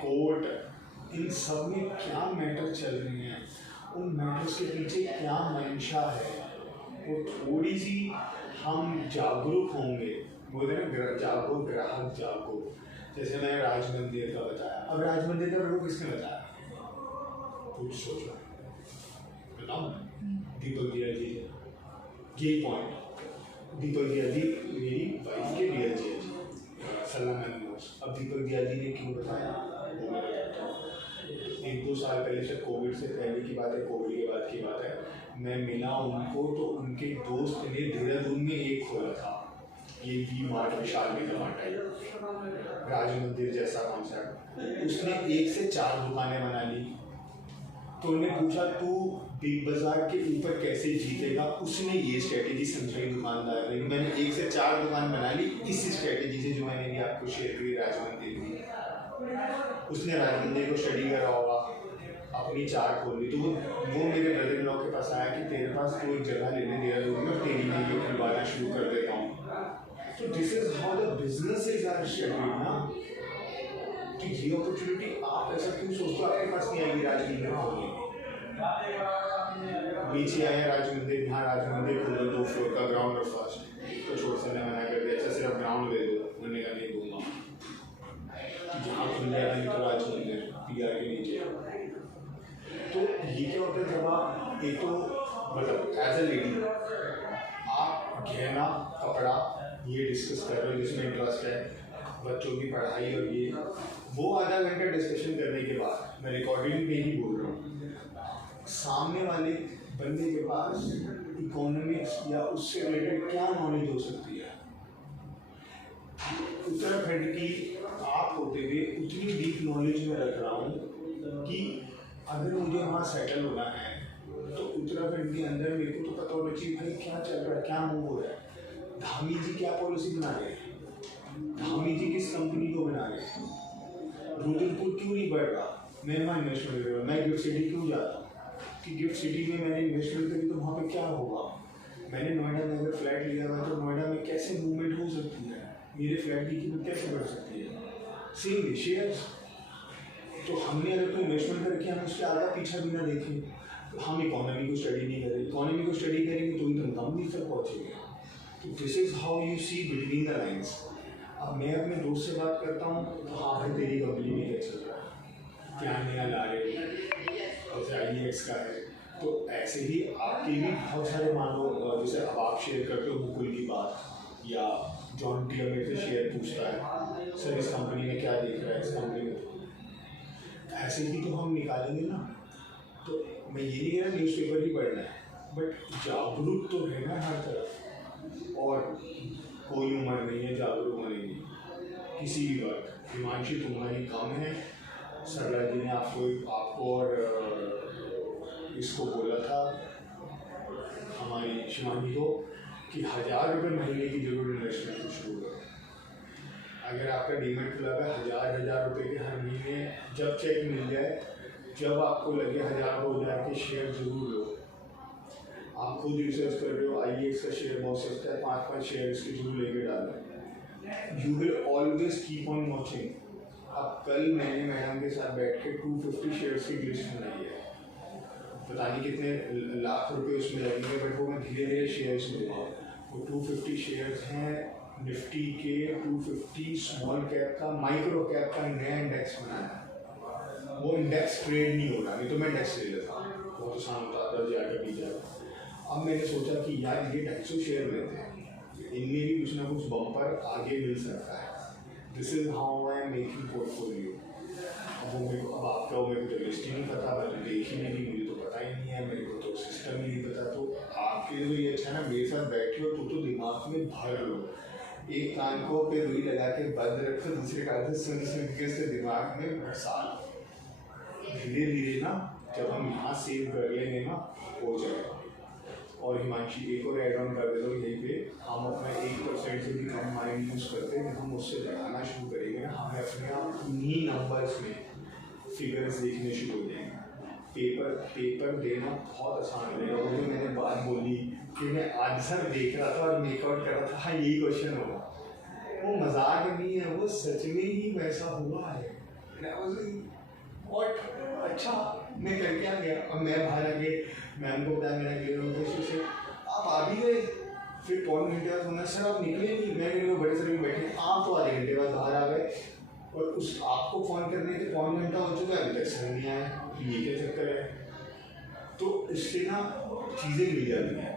कोर्ट, इन सब में क्या मैटर चल रहे हैं, उन मैटर्स के पीछे क्या मंशा है, वो थोड़ी सी हम जागरूक होंगे। बोलते हैं जागो ग्राहक जागो, जैसे मैंने राज मंदिर का बताया, अब राज मंदिर का मेरे को किसने बताया, कुछ सोचो, बताओ। दीपक दिया जी, यही पॉइंट, दीपक दिया जी मेरी वाइफ के दिया जी सलाम। अब दीपक दिया जी ने क्यों बताया, वो मैं बताता हूँ। 1-2 साल पहले से, कोविड से पहले की बात है, कोविड के बाद की बात है, मैं मिला उनको, तो उनके दोस्त ने देहरादून में एक खोला था, ये V-Mart विशाल मेगा मार्ट है, राज मंदिर जैसा कॉन्सेप्ट, उसने 1 से 4 दुकानें बना ली। तो उन्हें पूछा तू बिग बाजार के ऊपर कैसे जीतेगा, उसने ये स्ट्रेटेजी समझाई दुकानदार ने, मैंने 1 से 4 दुकान बना ली इस स्ट्रेटेजी से, जो मैंने भी आपको शेयर की राज मंदिर में। उसने राज मंदिर को स्टडी करा होगा, अपनी 4 खोल ली, तो वो मेरे ब्रदर इन लॉ के पास आया कि तेरे पास तो एक जगह लेने दिया, मैं तेरी में ये खुलवाना शुरू कर देता हूँ। तो this is how the businesses are studied ना, कि ये अपॉर्चुनिटी आप ऐसा क्यों सोचते हो आपके पास नहीं आएगी राज मंदिर खोलने की। नीचे आया राज मंदिर, यहाँ राज मंदिर खोल दो 2 फ्लोर का, ग्राउंड और फर्स्ट, तो छोटे से मना कर दिया, अच्छा सिर्फ ग्राउंड दे दो, मैंने कहा नहीं दूंगा, जहाँ खुल जाएगा नहीं तो राज मंदिर PR के नीचे। तो ये क्या होता है, जब आप एक तो मतलब एज अ लेडी आप गहना कपड़ा ये डिस्कस कर रहे हो जिसमें इंटरेस्ट है, बच्चों की पढ़ाई और ये वो आधा घंटा डिस्कशन करने के बाद, मैं रिकॉर्डिंग में ही बोल रहा हूँ, सामने वाले बंदे के पास इकोनॉमिक्स या उससे रिलेटेड क्या नॉलेज हो सकती है। उत्तराखंड की आप होते हुए उतनी डीप नॉलेज में रख रहा हूँ कि अगर मुझे वहाँ सेटल होना है तो उत्तराखंड के अंदर मेरे को तो पता होना चाहिए भाई क्या चल रहा है, क्या मूव हो रहा है, धामी जी क्या पॉलिसी बना रहे हैं, धामी जी किस कंपनी को बना रहे हैं, रुद्रपुर क्यों नहीं बढ़ रहा, मैं वहाँ इन्वेस्टमेंट कर रहा हूँ, मैं गिफ्ट सिटी क्यों जाता हूँ कि गिफ्ट सिटी में मैंने इन्वेस्टमेंट करी तो वहाँ पे क्या होगा, मैंने नोएडा में अगर फ्लैट लिया हुआ तो नोएडा में कैसे मूवमेंट हो सकती है, मेरे फ्लैट की कीमत कैसे बढ़ सकती है, सेम शेयर्स। तो हमने अगर कोई इन्वेस्टमेंट करके हम उसके आगे पीछा भी ना देखें, तो हम इकोनॉमी को स्टडी नहीं करें, इकोनॉमी को स्टडी करेंगे तो एकदम गंभीर तक पहुँचेंगे। तो this is how you see between the lines. अब मैं अपने दोस्त से बात करता हूँ तो हाँ भाई तेरी कंपनी में क्या चल रहा है, क्या नया ला रहे हो, जैसे IEX का है, तो ऐसे ही आपके भी बहुत सारे मान लो जैसे अब आप शेयर करते हो मुकुल की बात, या जॉन टीयर मेरे से शेयर पूछता है सर इस कंपनी में क्या देख रहा है, इस कंपनी में ऐसे ही तो हम निकालेंगे ना। तो मैं ये नहीं कह रहा न्यूज़पेपर ही पढ़ना है, बट जागरूक तो रहना हर तरफ, और कोई उम्र नहीं है जागरूक होने की किसी भी वक्त। हिमांशी तुम्हारी कम है, सरला जी ने आपको और इसको बोला था हमारी शिवानी को कि 1000 रुपये महीने की जरूर इन्वेस्टमेंट को शुरू करो। अगर आपका डीमेट खुला है 1000 रुपये के हर महीने, जब चेक मिल जाए, जब आपको लगे 1000 के शेयर जरूर लो। आप खुद रिसर्च कर रहे हो, IEX का शेयर बहुत सस्ता है, 5 शेयर इसके जरूर लेके डालें। You will always keep on watching. अब कल मैंने मैडम के साथ बैठ के 250 शेयर्स की लिस्ट बनाई है, पता नहीं कितने लाख रुपए उसमें लगेंगे, बट वो मैं धीरे धीरे शेयर्स लूँगा। वो 250 शेयर्स हैं निफ्टी के, 250 स्मॉल कैप का, माइक्रो कैप का नया इंडेक्स बनाया है। वो इंडेक्स ट्रेड नहीं हो रहा, नहीं तो मैं इंडेक्स ले लेता, बहुत आसान होता, 10,000 का 20,000। अब मैंने सोचा कि यार ये 250 शेयर लेते हैं, इनमें भी कुछ ना कुछ बम्पर आगे मिल सकता है। This is how I am making portfolio. अब वो मेरे को, अब आपका वो मेरे को लिस्ट ही नहीं पता, मैं तो देख ही नहीं, मुझे तो पता ही नहीं है, मेरे को तो सिस्टम ही नहीं पता। तो आपके लिए ये अच्छा है ना, मेरे साथ बैठे हो तो दिमाग में भर लो, एक कान को पे रुई लगा के बंद रखो, दूसरे कान से सुन के उसके दिमाग में बरसा लो। धीरे धीरे ना जब हम यहाँ सेव कर लेंगे ना, हो जाएगा। और हिमांशी एक और एड ऑन कर देता हूँ यहीं पे, हम अपना 1% से भी कम माइंड यूज़ करते हैं, हम उससे बढ़ाना शुरू करेंगे ना, हमें अपने आप उन्हीं नंबर्स में फिगर्स देखने शुरू हो जाएंगे। पेपर देना बहुत आसान हो जाएगा। वो जो मैंने बात बोली कि मैं आंसर देख रहा था और मेकआउट कर रहा था, हाँ यही क्वेश्चन होगा, वो मजाक नहीं है, वो सच में ही वैसा हुआ है। और अच्छा मैं करके आ गया, और मैं बाहर आके मैम को बताया मेरा क्लियर से आप आ भी गए। फिर पौन घंटे बाद होना सर आप निकले नहीं, मैं बड़े सर में बैठे, आप तो आधे घंटे बाद बाहर आ गए, और उस आपको फ़ोन करने के पौन घंटा हो चुका है, अभी तक सर नहीं आया, ये क्या चक्कर है। तो इससे ना चीज़ें मिल जाती हैं।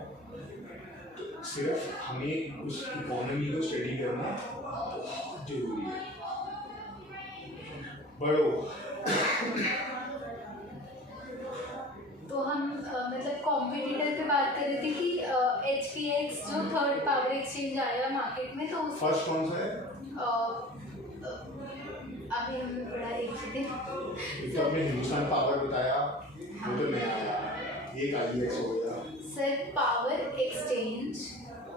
तो सिर्फ हमें उस इकोनॉमी को स्टडी करना बहुत ज़रूरी है। बढ़ो। तो हम मतलब कॉम्पिटिटर पे बात कर रहे थे कि HPX जो थर्ड पावर एक्सचेंज आया मार्केट में, तो फर्स्ट कौन सा है? अभी हमने पढ़ा एक सेकेंड, तो आपने हिंदुस्तान पावर बताया, वो तो नया आया, एक IEX हो गया sir, power exchange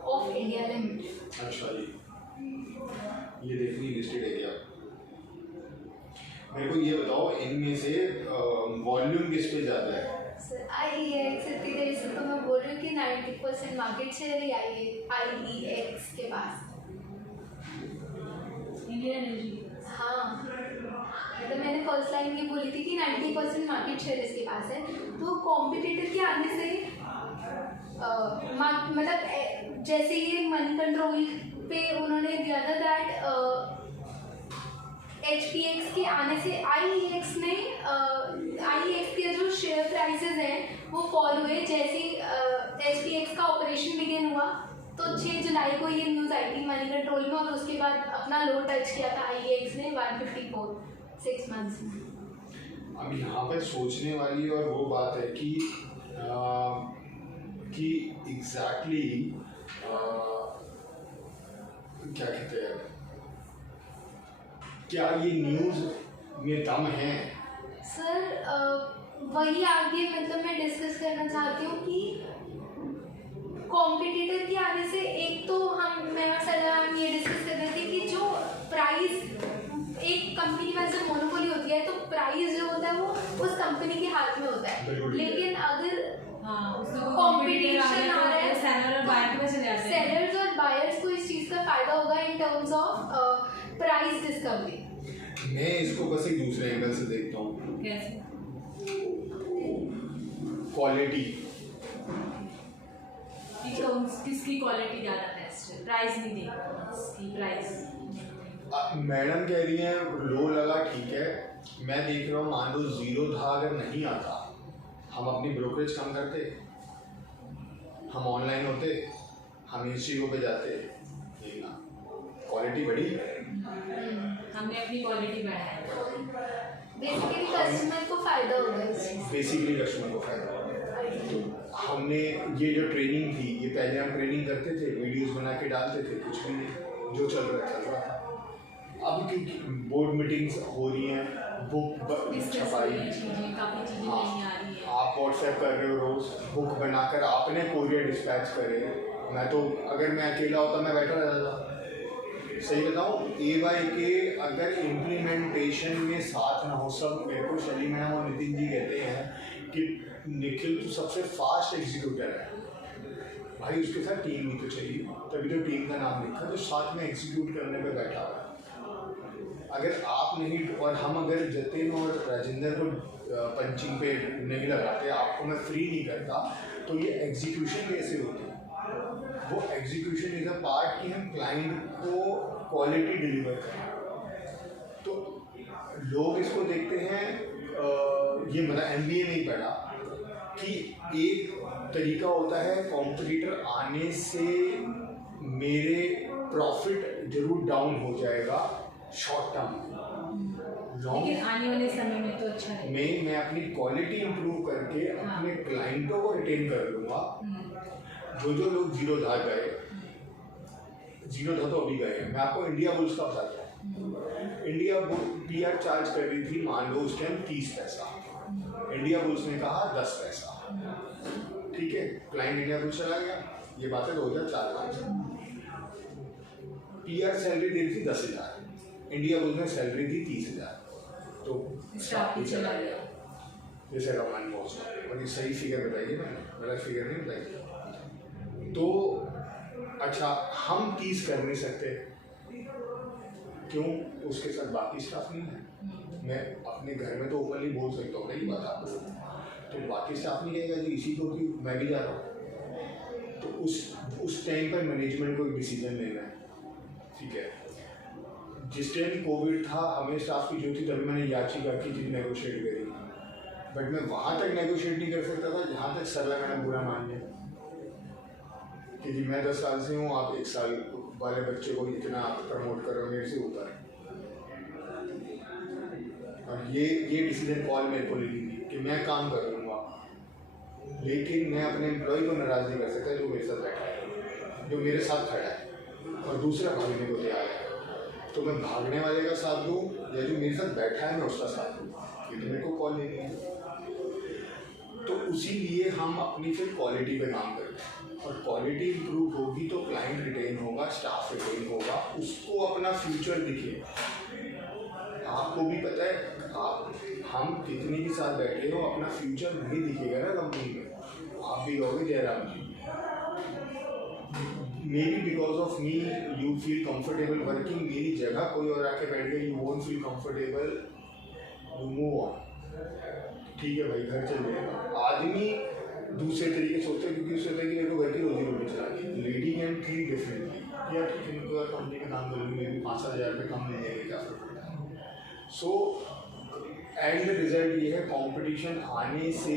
of India limited. अच्छा जी, ये देखनी लिस्टेड है क्या? मेरे को ये बताओ इनमें से वॉल्यूम किस पे ज़्यादा है? सर IEX, इतनी देर से तो मैं बोल रही हूँ कि 90% मार्केट शेयर है IEX के पास। इंडियन एनर्जी, हाँ मतलब मैंने फर्स्ट लाइन ये बोली थी कि 90% मार्केट शेयर इसके पास है। तो कॉम्पिटिटर के आने से मतलब जैसे ये मनी कंट्रोल पे उन्होंने दिया था दैट HPX के आने से IEX के जो शेयर प्राइसेस हैं वो फॉल हुए। जैसे HPX का ऑपरेशन बिगिन हुआ तो 6 जुलाई को ये न्यूज़ आई थी मनी कंट्रोल में, और उसके बाद अपना लो टच किया था IEX ने 154 6 मंथ्स में। अब यहाँ पर सोचने वाली और वो बात है कि एग्जैक्टली क्या कहते हैं, क्या ये न्यूज़ में दम है? सर वही आगे मतलब मैं डिस्कस करना चाहती हूँ कि कॉम्पिटिटर के आने से एक तो मैं और सलाम ये डिस्कस कर रहे थे कि जो प्राइस एक कंपनी में जब मोनोपोली होती है तो प्राइस जो होता है वो उस कंपनी के हाथ में होता है, लेकिन अगर कॉम्पिटिशन आ रहा है सेलर और बायर के पास चले जाते हैं, सेलर्स और बायर्स को इस चीज़ का फायदा होगा इन टर्म्स ऑफ प्राइस डिस्कवरी। मैं इसको बस एक दूसरे एंगल से देखता हूँ। कैसे? क्वालिटी, किसकी क्वालिटी ज़्यादा बेस्ट है? प्राइस नहीं देखना, इसकी प्राइस। मैडम कह रही है लो लगा ठीक है, मैं देख रहा हूँ मान लो 0 था, अगर नहीं आता हम अपनी ब्रोकरेज कम करते, हम ऑनलाइन होते, हम इंस्टीट्यूट पे जाते, नहीं ना, क्वालिटी बढ़ी, हमने अपनी क्वालिटी बढ़ाई, बेसिकली कस्टमर को फायदा होगा इससे। बेसिकली कस्टमर को फायदा होगा। तो हमने ये जो ट्रेनिंग थी, ये पहले हम ट्रेनिंग करते थे, वीडियोस बना के डालते थे, कुछ भी नहीं, जो चल रहा था। अब क्योंकि बोर्ड मीटिंग्स हो रही हैं, बुक छपाई, काफ़ी चीज़ें हाँ, नहीं आ रही है, आप व्हाट्सएप कर रहे हो रोज़, बुक बनाकर आपने कोरियर डिस्पैच करे। मैं तो अगर मैं अकेला होता मैं बैठा रहता था। सही बताऊँ, AY के अगर इम्प्लीमेंटेशन में साथ ना हो सब, मेरे को शैली मैम और नितिन जी कहते हैं कि निखिल तो सबसे फास्ट एग्जीक्यूटर है भाई, उसके साथ टीम भी तो चाहिए, तभी तो टीम का नाम लिखा जो साथ में एग्जीक्यूट करने पे बैठा हुआ है। अगर आप नहीं, और हम अगर जतिन और राजेंद्र को पंचिंग पे नहीं लगाते, आपको मैं फ्री नहीं करता, तो ये एग्जीक्यूशन कैसे होती है? वो एग्जीक्यूशन इज अ पार्ट कि हम क्लाइंट को क्वालिटी डिलीवर करें। तो लोग इसको देखते हैं, ये मतलब MBA नहीं पढ़ा कि एक तरीका होता है कॉम्पिटिटर आने से मेरे प्रॉफिट जरूर डाउन हो जाएगा शॉर्ट टर्म, लेकिन आने वाले समय में तो अच्छा है। मैं अपनी क्वालिटी इंप्रूव करके अपने क्लाइंटों को रिटेन कर लूँगा। जो लोग जीरो था गए, जीरो था तो अभी गए हैं। मैं आपको इंडिया बुल्स का बताता हूँ। इंडिया PR चार्ज कर रही थी, मान लो उस टाइम 30 पैसा, इंडिया बुल्स ने कहा 10 पैसा, ठीक है, क्लाइंट इंडिया बुल्स चला गया। ये बात है 2004 में। PR सैलरी दे रही थी 10,000, इंडिया बुल्स ने सैलरी दी 30,000, तो स्टाफ ही चला गया। जैसे रमान पहुँचा, और ये सही फिगर बताइए ना, गलत फिगर नहीं बताइए। तो अच्छा, हम 30 कर नहीं सकते, क्यों? उसके साथ बाकी स्टाफ नहीं है। मैं अपने घर में तो ओपनली बोल सकता हूँ, नहीं बात आपको, तो बाकी स्टाफ नहीं कहेगा जी इसी को कि मैं भी जा रहा हूँ। तो उस टाइम पर मैनेजमेंट को एक डिसीजन लेना है, ठीक है। जिस टाइम कोविड था, हमें स्टाफ की जो थी, तभी मैंने याचिका की थी, नेगोशिएट करी, बट मैं वहाँ तक नेगोशिएट नहीं कर सकता था जहाँ तक सर मैंने बुरा मान लिया कि जी मैं 10 साल से हूँ, आप 1 साल वाले बच्चे को इतना प्रमोट कर रहे हो, मेरे से होता है। और ये डिसीजन कॉल मेरे को लेनी थी कि मैं काम कर लूँगा, लेकिन मैं अपने एम्प्लॉय को नाराज़ नहीं कर सकता जो मेरे साथ बैठा है, जो मेरे साथ खड़ा है, और दूसरा भागने को तैयार है। तो मैं भागने वाले का साथ दूँ या जो मेरे साथ बैठा है मैं उसका साथ दूँ, ये तो मेरे को कॉल लेनी है। तो उसी लिए हम अपनी फिर क्वालिटी पे काम करते हैं, और क्वालिटी इंप्रूव होगी तो क्लाइंट रिटेन होगा, स्टाफ रिटेन होगा, उसको अपना फ्यूचर दिखे। आपको भी पता है, हम कितने भी साथ बैठे हो, अपना फ्यूचर नहीं दिखेगा ना कंपनी में, आप भी कहोगे Jairam ji, maybe because of me you feel comfortable working, मेरी जगह कोई और आके बैठ गया, you won't feel comfortable, you move on, ठीक है भाई, घर चल जाएगा। आदमी दूसरे तरीके से सोचते हैं, क्योंकि उससे होता है कि मेरे को घर की रोजी रोटी चलानी। लेडी कैन थिंक डिफरेंटली, या ठीक है इनको कंपनी का काम करूँगी, मेरे 5-7 हज़ार रुपये कम मिल जाएंगे, क्या फर्क पड़ता है। सो एंड रिजल्ट ये है, कंपटीशन आने से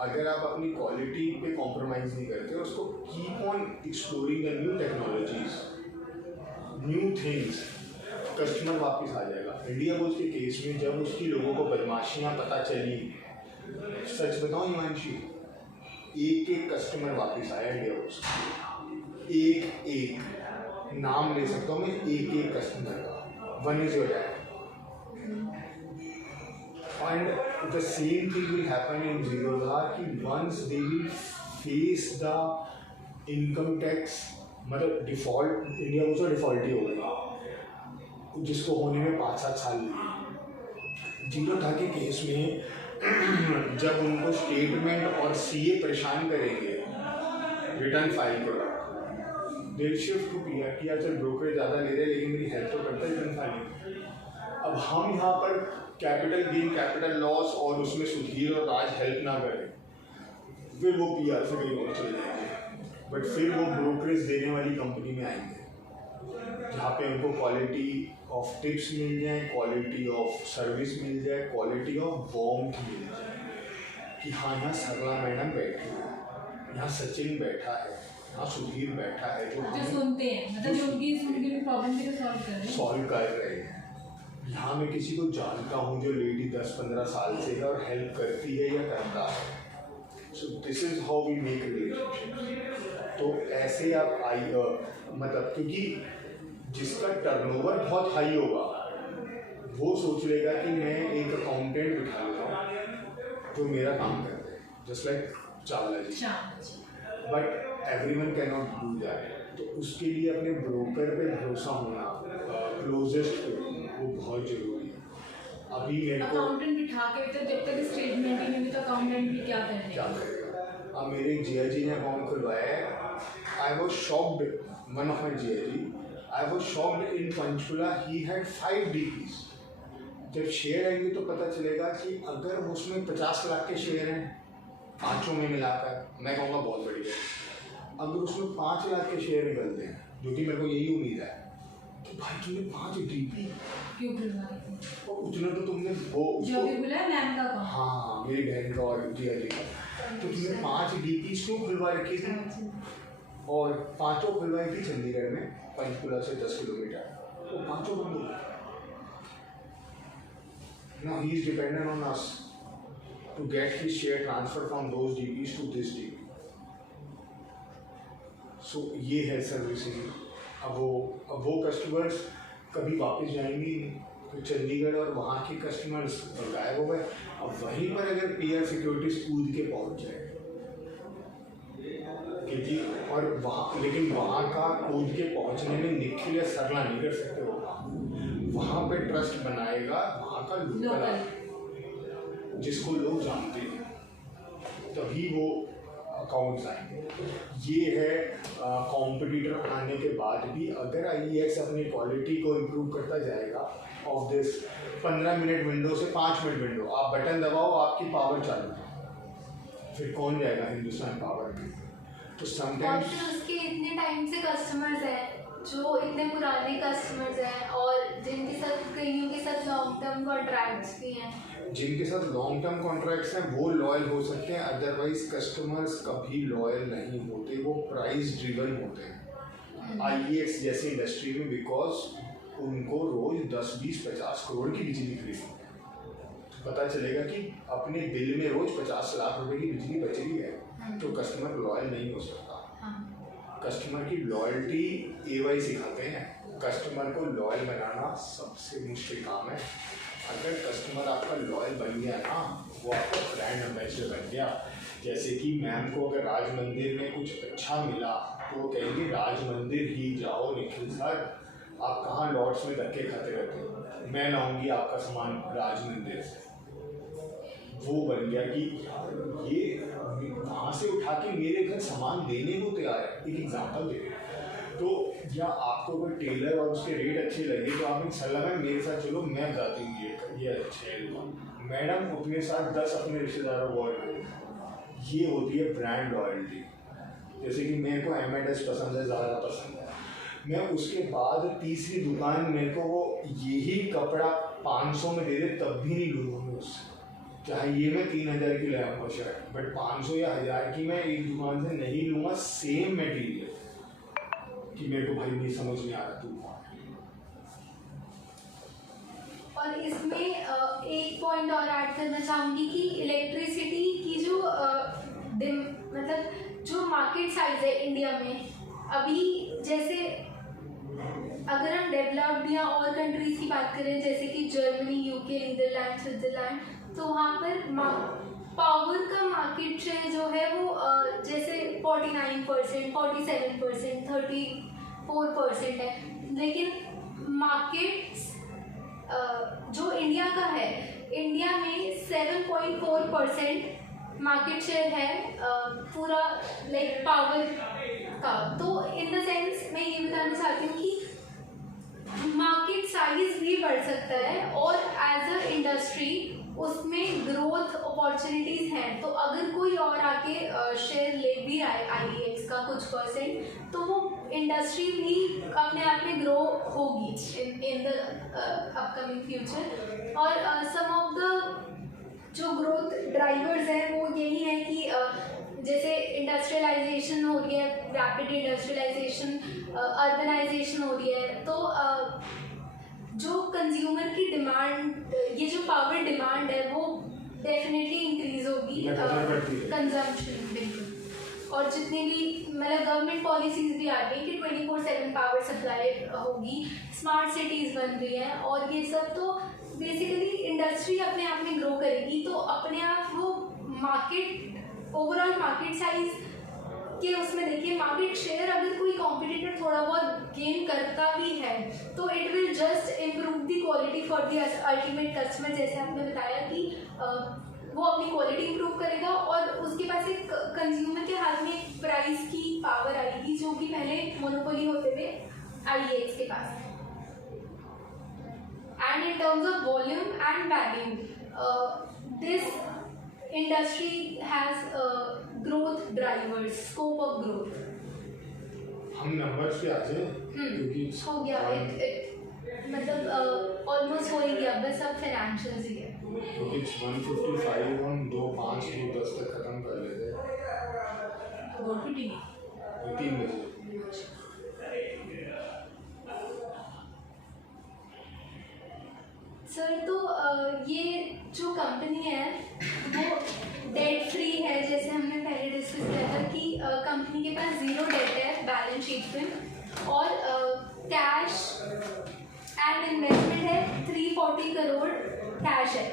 अगर आप अपनी क्वालिटी पे कॉम्प्रोमाइज़ नहीं करते, उसको keep on exploring the new technologies, new things, customer वापस आ जाएगा। इंडिया बुल्स के केस में जब उसकी लोगों को बदमाशियाँ पता चली, सच बताऊँ हिमांशी, एक कस्टमर वापस आया इंडिया बुल्स, एक नाम ले सकता हूँ मैं, एक कस्टमर का, one is your dad. And the same thing will happen in Zerodha कि once they will face the income tax, मतलब डिफ़ॉल्ट, इंडिया बुल्स डिफ़ॉल्ट ही हो गई, जिसको होने में 5-7 साल लगे। जीरोधा के केस में जब उनको स्टेटमेंट और CA परेशान करेंगे रिटर्न फाइल के बाद, दे शिफ्ट टू PR चल ब्रोकरेज ज़्यादा ले रहे लेकिन मेरी हेल्प तो करता है रिटर्न फाइलिंग। अब हम यहाँ पर कैपिटल गेन, कैपिटल लॉस और उसमें सुधीर और राज हेल्प ना करें, फिर वो PR से कहीं और चले जाएंगे, बट फिर वो ब्रोकरेज देने वाली कंपनी में आएंगे जहाँ पे उनको क्वालिटी ऑफ टिप्स मिल जाए, क्वालिटी ऑफ सर्विस मिल जाए, क्वालिटी ऑफ वार्मथ मिल जाए। कि हाँ यहाँ सरला मैडम बैठी है, यहाँ सचिन बैठा है, यहाँ सुधीर बैठा है, जो सुनते हैं, मतलब जो उनकी प्रॉब्लम भी सॉल्व कर रहे हैं। यहाँ मैं किसी को जानता हूँ जो लेडी 10-15 साल से है और हेल्प करती है या करता है। So this is how we make relationship. तो ऐसे आप मतलब क्योंकि जिसका टर्नओवर बहुत हाई होगा वो सोच लेगा कि मैं एक अकाउंटेंट बिठा लेता हूँ जो मेरा काम करते हैं, just like Chawla ji, but everyone can not do that. तो उसके लिए अपने ब्रोकर पे भरोसा होना, क्लोजेस्ट पे, वो बहुत जरूरी है। अभी मेरे को अकाउंटेंट बिठा के तो जब तक स्टेटमेंट ही नहीं, तो अकाउंटेंट भी क्या करेगा। अब मेरे जिया जी ने अकाउंट खुलवाया है, I was shocked, one of my Jiya ji, I was shocked in Panchkula ही हैड 5 DPs। जब शेयर आएंगे तो पता चलेगा कि अगर उसमें 50 लाख के शेयर हैं पाँचों में मिलाकर, मैं कहूँगा बहुत बड़ी है। अगर उसमें 5 लाख के शेयर निकलते हैं, जो कि मेरे को यही उम्मीद है कि भाई तुमने 5 DP क्यों खुलवाई थी? और उतना तो तुमने वो जो भी खुला है मैम का अकाउंट। हाँ, मेरी बहन का और जिया जी का। तो तुमने 5 DPs क्यों खुलवा रखी थी? और पाँचों खुलवाई थी चंडीगढ़ में, पंचकुला से 10 किलोमीटर। वो पाँचों बंद हो गए। Now he is dependent on us to get his share transfer from those DPs to this DP. So ये है सर्विसिंग। अब वो कस्टमर्स कभी वापस जाएंगे ही नहीं, तो चंडीगढ़ और वहाँ के कस्टमर्स गायब हो गए। अब वहीं पर अगर PR सिक्योरिटीज कूद के पहुँच जाए, क्योंकि और वहाँ, लेकिन वहाँ का कूद के पहुँचने में निखिल या सरला नहीं कर सकते हो। वहाँ पे ट्रस्ट बनाएगा वहाँ का लोकल, जिसको लोग जानते हैं, तभी वो अकाउंट्स आएंगे। ये है कॉम्पिटिटर आने के बाद भी अगर IEX अपनी क्वालिटी को इम्प्रूव करता जाएगा, ऑफ दिस 15 मिनट विंडो से 5 मिनट विंडो, आप बटन दबाओ आपकी पावर चालू है, फिर कौन जाएगा हिंदुस्तान पावर में? तो समटाइम्स उसके इतने टाइम से कस्टमर्स हैं, जो इतने पुराने कस्टमर्स हैं और जिनके साथ कईयों के साथ लॉन्ग टर्म कॉन्ट्रैक्ट्स भी हैं, जिनके साथ लॉन्ग टर्म कॉन्ट्रैक्ट्स हैं वो लॉयल हो सकते हैं, अदरवाइज कस्टमर्स कभी लॉयल नहीं होते, वो प्राइस ड्रिवन होते हैं IEX जैसी इंडस्ट्री में, बिकॉज उनको रोज 10, 20, 50 करोड़ की बिजली खरीदनी है। पता चलेगा कि अपने बिल में रोज 50 लाख रुपए की बिजली बच रही है, तो कस्टमर लॉयल नहीं हो सकता। कस्टमर की लॉयल्टी AY सिखाते हैं। कस्टमर को लॉयल बनाना सबसे मुश्किल काम है। अगर कस्टमर आपका लॉयल बन गया ना, वो आपका ब्रांड एम्बेसडर बन गया। जैसे कि मैम को अगर राज मंदिर में कुछ अच्छा मिला तो वो कहेंगे राज मंदिर ही जाओ निखिल सर, आप कहाँ लॉट्स में धक्के खाते रहते हो, मैं लाऊंगी आपका सामान राज मंदिर से। वो बन गया कि ये वहाँ से उठा के मेरे घर सामान देने को तैयार है। एक एग्जाम्पल दे, तो या आपको कोई टेलर और उसके रेट अच्छे लगे तो आप एक सलाह में मेरे साथ चलो, मैं बताती हूँ ये अच्छे है, मैडम अपने साथ 10 अपने रिश्तेदारों को और ये होती है ब्रांड लॉयल्टी। जैसे कि मेरे को M&S पसंद है, ज़्यादा पसंद है, मैं उसके बाद तीसरी दुकान मेरे को वो यही कपड़ा 500 में दे दे तब भी नहीं लूँगा मैं उससे, चाहे ये मैं 3000 की ले आऊँगा शर्ट, बट 500 या 1000 की मैं एक दुकान से नहीं लूँगा सेम मटेरियल, कि मेरे को भाई नहीं समझ में आ रहा तू। और इसमें एक पॉइंट और ऐड करना चाहूँगी कि इलेक्ट्रिसिटी की जो मतलब जो मार्केट साइज है इंडिया में अभी, जैसे अगर हम डेवलप्ड या और कंट्रीज की बात करें जैसे कि जर्मनी, UK, नीदरलैंड, स्विट्जरलैंड, तो वहाँ पर पावर का मार्केट शेयर जो है वो जैसे 49%, 47%, 34% है, लेकिन मार्केट्स जो इंडिया का है, इंडिया में 7.4% मार्केट शेयर है पूरा लाइक पावर का। तो इन द सेंस मैं ये बताना चाहती हूँ कि मार्केट साइज भी बढ़ सकता है और एज अ इंडस्ट्री उसमें ग्रोथ अपॉर्चुनिटीज़ हैं। तो अगर कोई और आके शेयर ले भी रहा है IEX का कुछ %, तो वो इंडस्ट्री भी अपने आप में ग्रो होगी इन द अपकमिंग फ्यूचर। और सम ऑफ द जो ग्रोथ ड्राइवर्स हैं वो यही है कि जैसे इंडस्ट्रियलाइजेशन हो रही है, रैपिड इंडस्ट्रियलाइजेशन, अर्बनाइजेशन हो रही है, तो जो कंज्यूमर की डिमांड, ये जो पावर डिमांड है वो डेफिनेटली इंक्रीज होगी, कंजम्पशन बिल्कुल। और जितनी भी मतलब गवर्नमेंट पॉलिसीज भी आ रही है कि 24/7 पावर सप्लाई होगी, स्मार्ट सिटीज़ बन रही हैं, और ये सब तो बेसिकली इंडस्ट्री अपने आप में ग्रो करेगी, तो अपने आप वो मार्केट, ओवरऑल मार्केट साइज के उसमें देखिए मार्केट शेयर अगर कोई कॉम्पिटिटर थोड़ा बहुत गेन करता भी है तो it will just improve the quality for the ultimate customer. जैसे आपने बताया कि वो अपनी क्वालिटी इंप्रूव करेगा और उसके पास एक कंज्यूमर के हाथ में एक प्राइस की पावर आएगी जो कि पहले मोनोपोली होते हुए IEX के पास। And in terms of volume and value, this industry has growth drivers, scope of growth. हम नंबर्स पे आ जाए क्योंकि हो गया मतलब ऑलमोस्ट हो ही गया, बस अब फाइनेंशियल्स ही है। क्योंकि 155 हम 2:05 2:10 तक खत्म कर लेते हैं। 3 बजे। सर तो ये जो कंपनी है वो डेट फ्री है, जैसे हमने पहले डिस्कस किया था कि कंपनी के पास 0 डेट है बैलेंस शीट में, और कैश एंड इन्वेस्टमेंट है 340 करोड़ कैश है।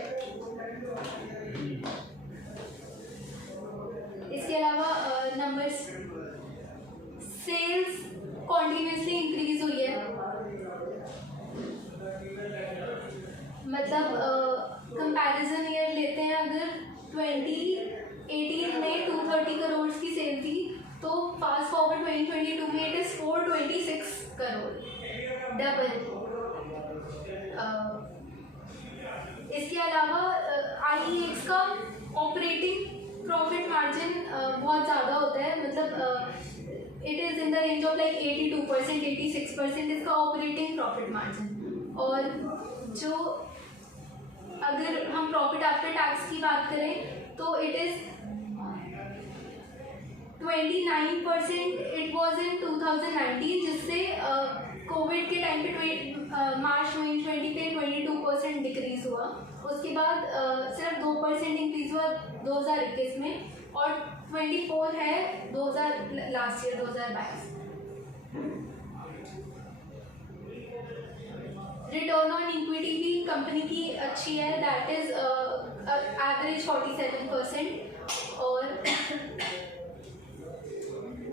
इसके अलावा नंबर्स, सेल्स कॉन्टिन्यूसली इंक्रीज हुई है, मतलब कंपैरिजन ईयर लेते हैं अगर 2018 में 230 करोड़ की सेल थी तो फास्ट फॉरवर्ड 2022 में इट इज़ 426 करोड़, डबल। इसके अलावा IEX का ऑपरेटिंग प्रॉफिट मार्जिन बहुत ज़्यादा होता है, मतलब it is in the range of like 82% 86% इसका ऑपरेटिंग प्रॉफिट मार्जिन। और जो अगर हम प्रॉफिट आफ्टर टैक्स की बात करें तो it is 29% it was in 2019, जिससे कोविड के टाइम पे मार्च 2020 पे 22% डिक्रीज हुआ। उसके बाद सिर्फ 2% इंक्रीज हुआ 2021 में, और 24 है last year 2022। Return on equity भी कंपनी की अच्छी है, दैट इज एवरेज 47%, और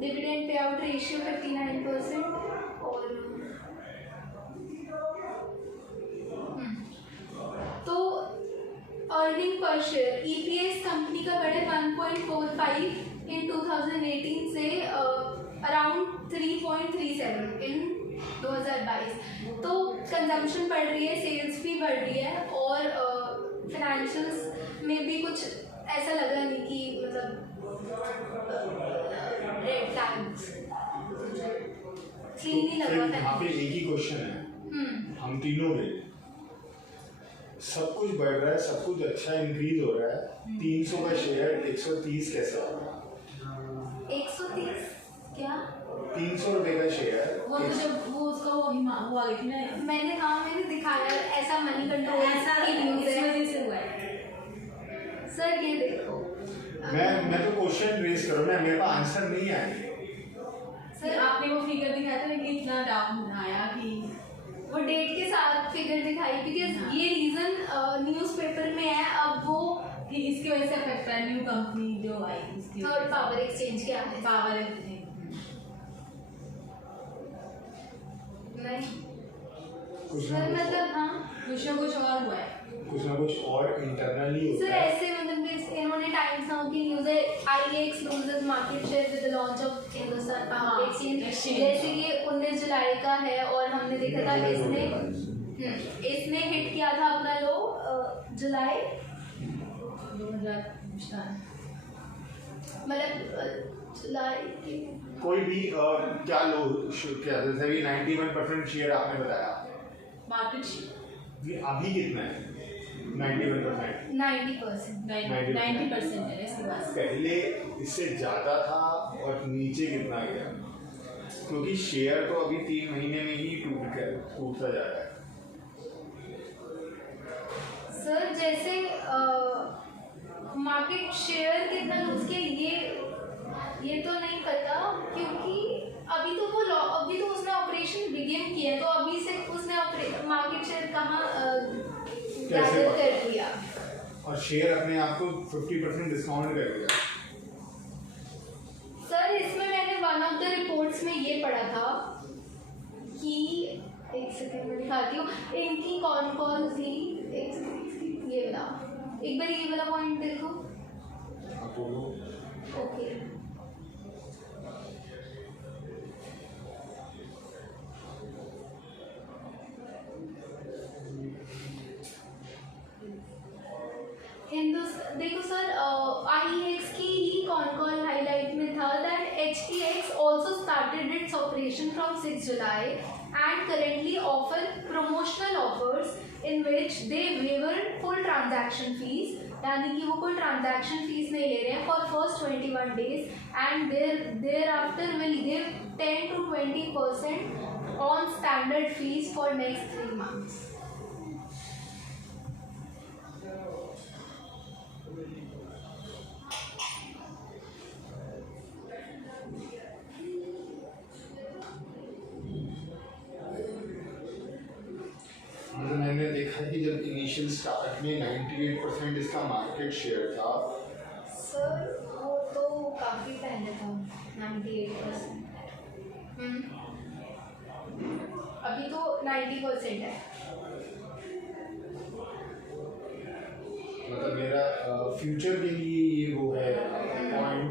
डिविडेंड पे आउट रेशियो 59%, और तो earning per share EPS company का बढ़े 1.45 इन 2018 से अराउंड 3.37 इन 2022। तो कंजम्पशन बढ़ रही है, सेल्स भी बढ़ रही है, और फाइनेंशियल्स में भी कुछ ऐसा लगा नहीं कि मतलब रेड फ्लैग्स, क्लीन ही लगा। यहाँ पे एक ही क्वेश्चन है, हम तीनों में सब कुछ बढ़ रहा है, सब कुछ अच्छा इंक्रीज हो रहा है, 300 का शेयर 130 कैसे हो रहा है? 130 क्या? 300 रुपए का शेयर, वो तो जब वो उसका वो आ गई थी ना, मैंने दिखाया ऐसा मनी कंट्रोल ऐसा की न्यूज़ इस है वजह से हुआ है। सर। ये देखो, मैं तो क्वेश्चन रेज करूँ ना, मेरे पास आंसर नहीं आएंगे। सर आपने वो फिगर दिखाया था कि इतना डाउन आया कि वो डेट के साथ फिगर दिखाई, बिकॉज ये रीजन न्यूज़पेपर में है। अब वो कि इसकी वजह से अफेक्ट है न्यू कंपनी जो आई इसकी थर्ड पावर एक्सचेंज के आने पावर नहीं कुछ ना सर, मतलब हाँ कुछ और हुआ है, कुछ ना कुछ और इंटरनली सर, होता है। ऐसे मतलब इन्होंने टाइम्स नाउ की न्यूज़ है, IEX loses market share with the launch of Hindustan power exchange. जैसे ये 19 जुलाई का है, और हमने देखा था इसने हिट किया था अपना लो जुलाई 2000 मतलब जुलाई कोई भी क्या लो क्या जैसे भी 91% शेयर आपने बताया, मार्केट शेयर ये अभी कितना है? 91%। 90%। 90% है इसके पास। पहले इससे ज़्यादा था और नीचे कितना गया, क्योंकि शेयर तो अभी 3 महीने में ही टूटता जा रहा है। सर जैसे मार्केट शेयर कितना लूज किया ये तो नहीं पता, क्योंकि अभी तो उसने ऑपरेशन बिगिन किया है, तो अभी से उसने मार्केट शेयर कहाँ गैदर कर दिया, और शेयर अपने आप को 50% डिस्काउंट कर दिया। सर इसमें मैंने वन ऑफ द रिपोर्ट्स में ये पढ़ा था कि, एक सेकंड में दिखाती हूँ इनकी कौन थी, एक सेकंड, ये वाला, एक बार ये वाला पॉइंट देखो। ओके देखो सर, IEX की ही कॉन हाईलाइट में था that HPX also started its operation from 6 July and currently offer promotional offers in which they waiver full transaction fees, यानी कि वो कोई ट्रांजैक्शन फीस नहीं ले रहे हैं for first 21 days and thereafter will give 10 to 20% on standard fees for next 3 months. मैंने देखा कि जब इनिशियल स्टार्ट में 98% इसका मार्केट शेयर था। सर वो तो काफ़ी पहले था 98%। अभी तो 90% है। मतलब मेरा फ्यूचर के लिए ये वो है पॉइंट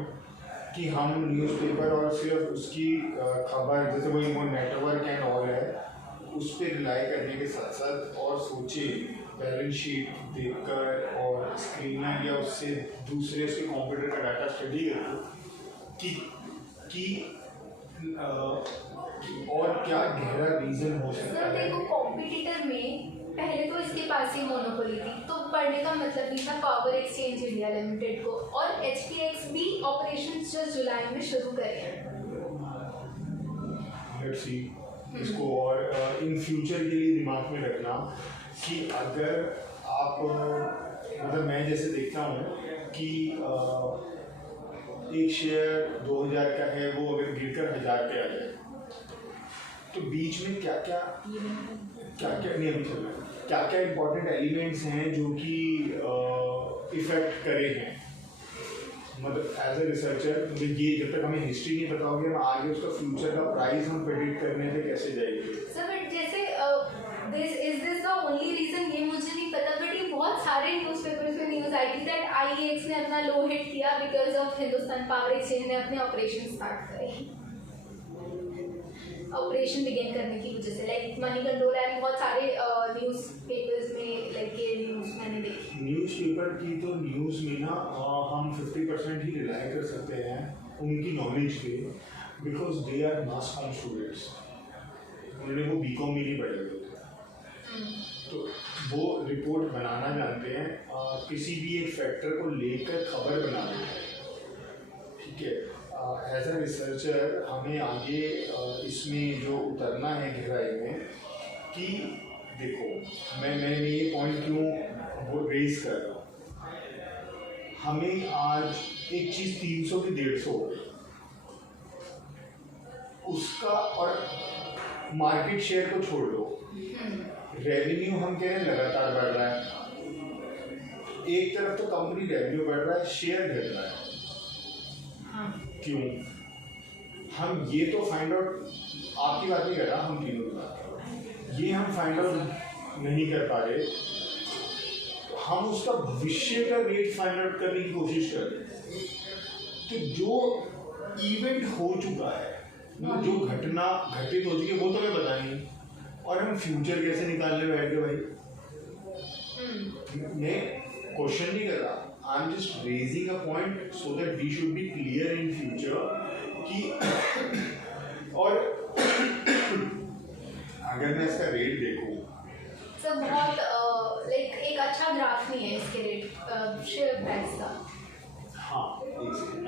कि हम न्यूज़पेपर और सिर्फ उसकी खबर, जैसे वही वो नेटवर्क एंड ऑल है, उस पर रिलाई करने के साथ साथ और सोचे बैलेंस शीट देखकर और स्क्रीन या उससे दूसरे उसके कंप्यूटर का डाटा स्टडी करो कि और क्या गहरा रीज़न हो सकता सर है। देखो कॉम्पिटिटर में पहले तो इसके पास ही मोनोपोली थी, तो पढ़ने का मतलब नहीं था पावर एक्सचेंज इंडिया लिमिटेड को, और HPX भी ऑपरेशन जस्ट जुलाई में शुरू करे। लेट्स सी इसको, और इन फ्यूचर के लिए दिमाग में रखना कि अगर आप, मतलब मैं जैसे देखता हूँ कि एक शेयर 2000 का है, वो अगर गिरकर 1000 पे आ जाए तो बीच में क्या क्या नहीं अभी चल रहा है, क्या क्या इम्पोर्टेंट एलिमेंट्स हैं जो कि इफेक्ट करे हैं। मतलब एज ए रिसर्चर मुझे ये, जब तक हमें हिस्ट्री नहीं पता होगी, हम आगे उसका फ्यूचर का प्राइस हम प्रेडिक्ट करने पे कैसे जाएंगे। सर बट जैसे दिस द ओनली रीजन, ये मुझे नहीं पता, बट ये बहुत सारे न्यूज़पेपर्स में न्यूज़ आई थी दैट IEX ने अपना लो हिट किया because of Hindustan power exchange ने अपने ऑपरेशन स्टार्ट करे, ऑपरेशन बिगिन करने की वजह से, लाइक मनी कंट्रोल एंड बहुत सारे न्यूज़पेपर्स में, लाइक ये न्यूज़ मैंने देखी। न्यूज़पेपर की तो न्यूज़ में ना हम 50% ही रिलाई कर सकते हैं उनकी नॉलेज पे, because they are mass comm students, उन्होंने वो BCom में नहीं पढ़े हुए थे, तो वो रिपोर्ट बनाना जानते हैं, किसी भी एक फैक्टर को लेकर खबर बनाते हैं, ठीक है। एज ए रिसर्चर हमें आगे इसमें जो उतरना है गहराई में, कि देखो मैंने ये पॉइंट क्यों वो रेज कर रहा हूँ, हमें आज एक चीज़ 300 की 150 हो गई, उसका और मार्केट शेयर को छोड़ दो, रेवेन्यू हम कह रहे हैं लगातार बढ़ रहा है, एक तरफ तो कंपनी रेवेन्यू बढ़ रहा है, शेयर घट रहा है, क्यों? हम ये तो फाइंड आउट, आपकी बात नहीं कर रहा, हम तीनों की बात कर रहे हैं, ये हम फाइंड आउट नहीं कर पा रहे, तो हम उसका भविष्य का रेट फाइंड आउट करने की कोशिश कर रहे हैं। तो जो इवेंट हो चुका है, मतलब जो घटना घटित हो चुकी है, वो तो हमें पता नहीं, और हम फ्यूचर कैसे निकालने बैठ गए भाई। मैं क्वेश्चन नहीं कर रहा, I am just raising a point so that we should be clear in future कि और अगर मैं इसका रेट देखूँ सर बहुत लाइक एक अच्छा ग्राफ नहीं है इसके रेट शेयर प्राइस का। हाँ एक सेकंड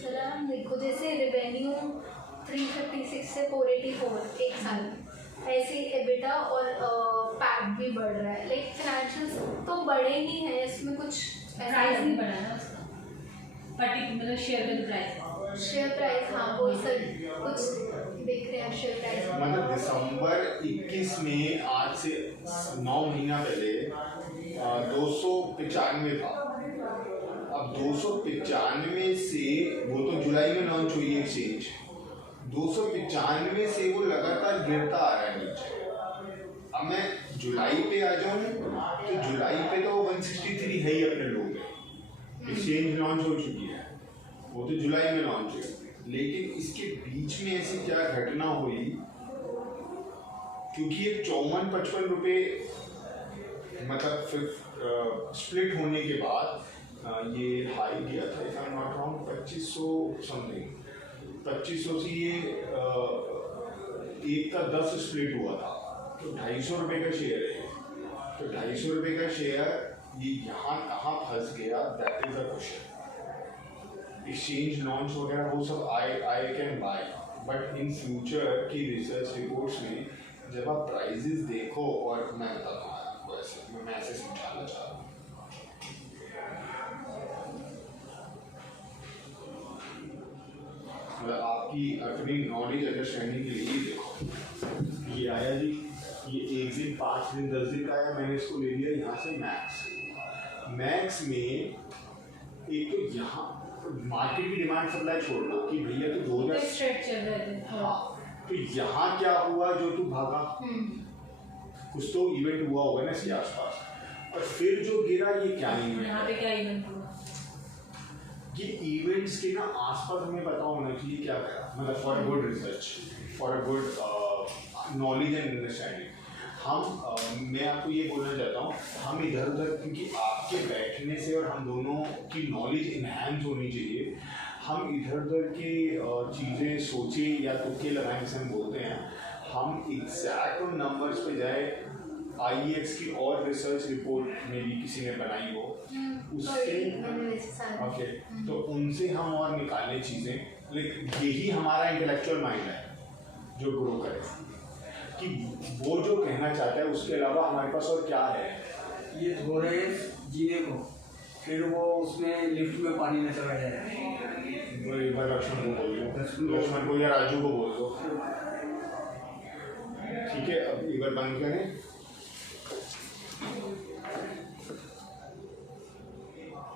सर हम देखो जैसे रेवेन्यू 356 से 484 एक साल में, ऐसे एबिटा और पैट भी बढ़ रहा है, लाइक फाइनेंशियल्स तो बढ़े ही हैं, इसमें कुछ प्राइस नहीं बढ़ा ना उसका, मतलब शेयर का जो प्राइस शेयर प्राइस। हाँ वो सर कुछ देख रहे हैं शेयर प्राइस मतलब दिसंबर 21 में आज से 9 महीना पहले 295 था। अब 295 से वो तो जुलाई में लॉन्च हुई एक्सचेंज, 295 से वो लगातार गिरता आ रहा है नीचे। अब मैं जुलाई पे आ जाऊं तो जुलाई पे तो 163 है ही अपने लोग हैं, एक्सचेंज लॉन्च हो चुकी है, वो तो जुलाई में लॉन्च हुई। लेकिन इसके बीच में ऐसी क्या घटना हुई, क्योंकि ये 54-55 रुपये मतलब फिर स्प्लिट होने के बाद ये हाई दिया था, if I am not wrong 2500 something, 2500 से ये 1 का 10 स्प्लिट हुआ था, तो 250 रुपये का शेयर है। तो 250 रुपये का शेयर ये यहाँ कहाँ फंस गया, that is the question. Exchange launch वगैरह वो सब I can buy, but in future की रिसर्च रिपोर्ट्स में जब आप प्राइजेस देखो, और मैं बताता हूँ आपको ऐसे, मैं ऐसे समझाना चाह रहा हूँ। मतलब आपकी अपनी नॉलेज अंडरस्टैंडिंग के लिए देखो, ये आया जी, ये 1 दिन 5 दिन 10 दिन का आया, मैंने इसको ले लिया यहाँ से मैक्स में। एक तो यहाँ मार्केट की डिमांड सप्लाई छोड़ दो कि भैया तो 2000 स्ट्रेट चल रहे थे। हाँ, तो यहाँ क्या हुआ जो तू भागा, कुछ तो इवेंट हुआ होगा ना इसके आसपास, और फिर जो गिरा ये क्या इवेंट, यहाँ पे क्या इवेंट हुआ, ये इवेंट्स के ना आसपास हमें पता होना चाहिए क्या करा, मतलब for a good research, for a good knowledge and understanding. मैं आपको ये बोलना चाहता हूँ, हम इधर उधर, क्योंकि आपके बैठने से और हम दोनों की नॉलेज इन्हांस होनी चाहिए, हम इधर उधर की चीज़ें सोचें या तुक्के लगाएं जिसे हम बोलते हैं, हम एग्जैक्ट उन नंबर्स पे जाए। IEX की और रिसर्च रिपोर्ट मेरी किसी ने बनाई हो उससे, ओके, तो उनसे हम और निकालें चीज़ें, लेकिन यही हमारा इंटेलेक्चुअल माइंड है जो ग्रो करे, कि वो जो कहना चाहता है उसके अलावा हमारे पास और क्या है। ये थोड़े जीने को, फिर वो उसमें लिफ्ट में पानी में चला जाए, वो एक बार लक्ष्मण को बोल दो, लक्ष्मण को या राजू को बोल दो, ठीक है। अब एक बार बंद करें।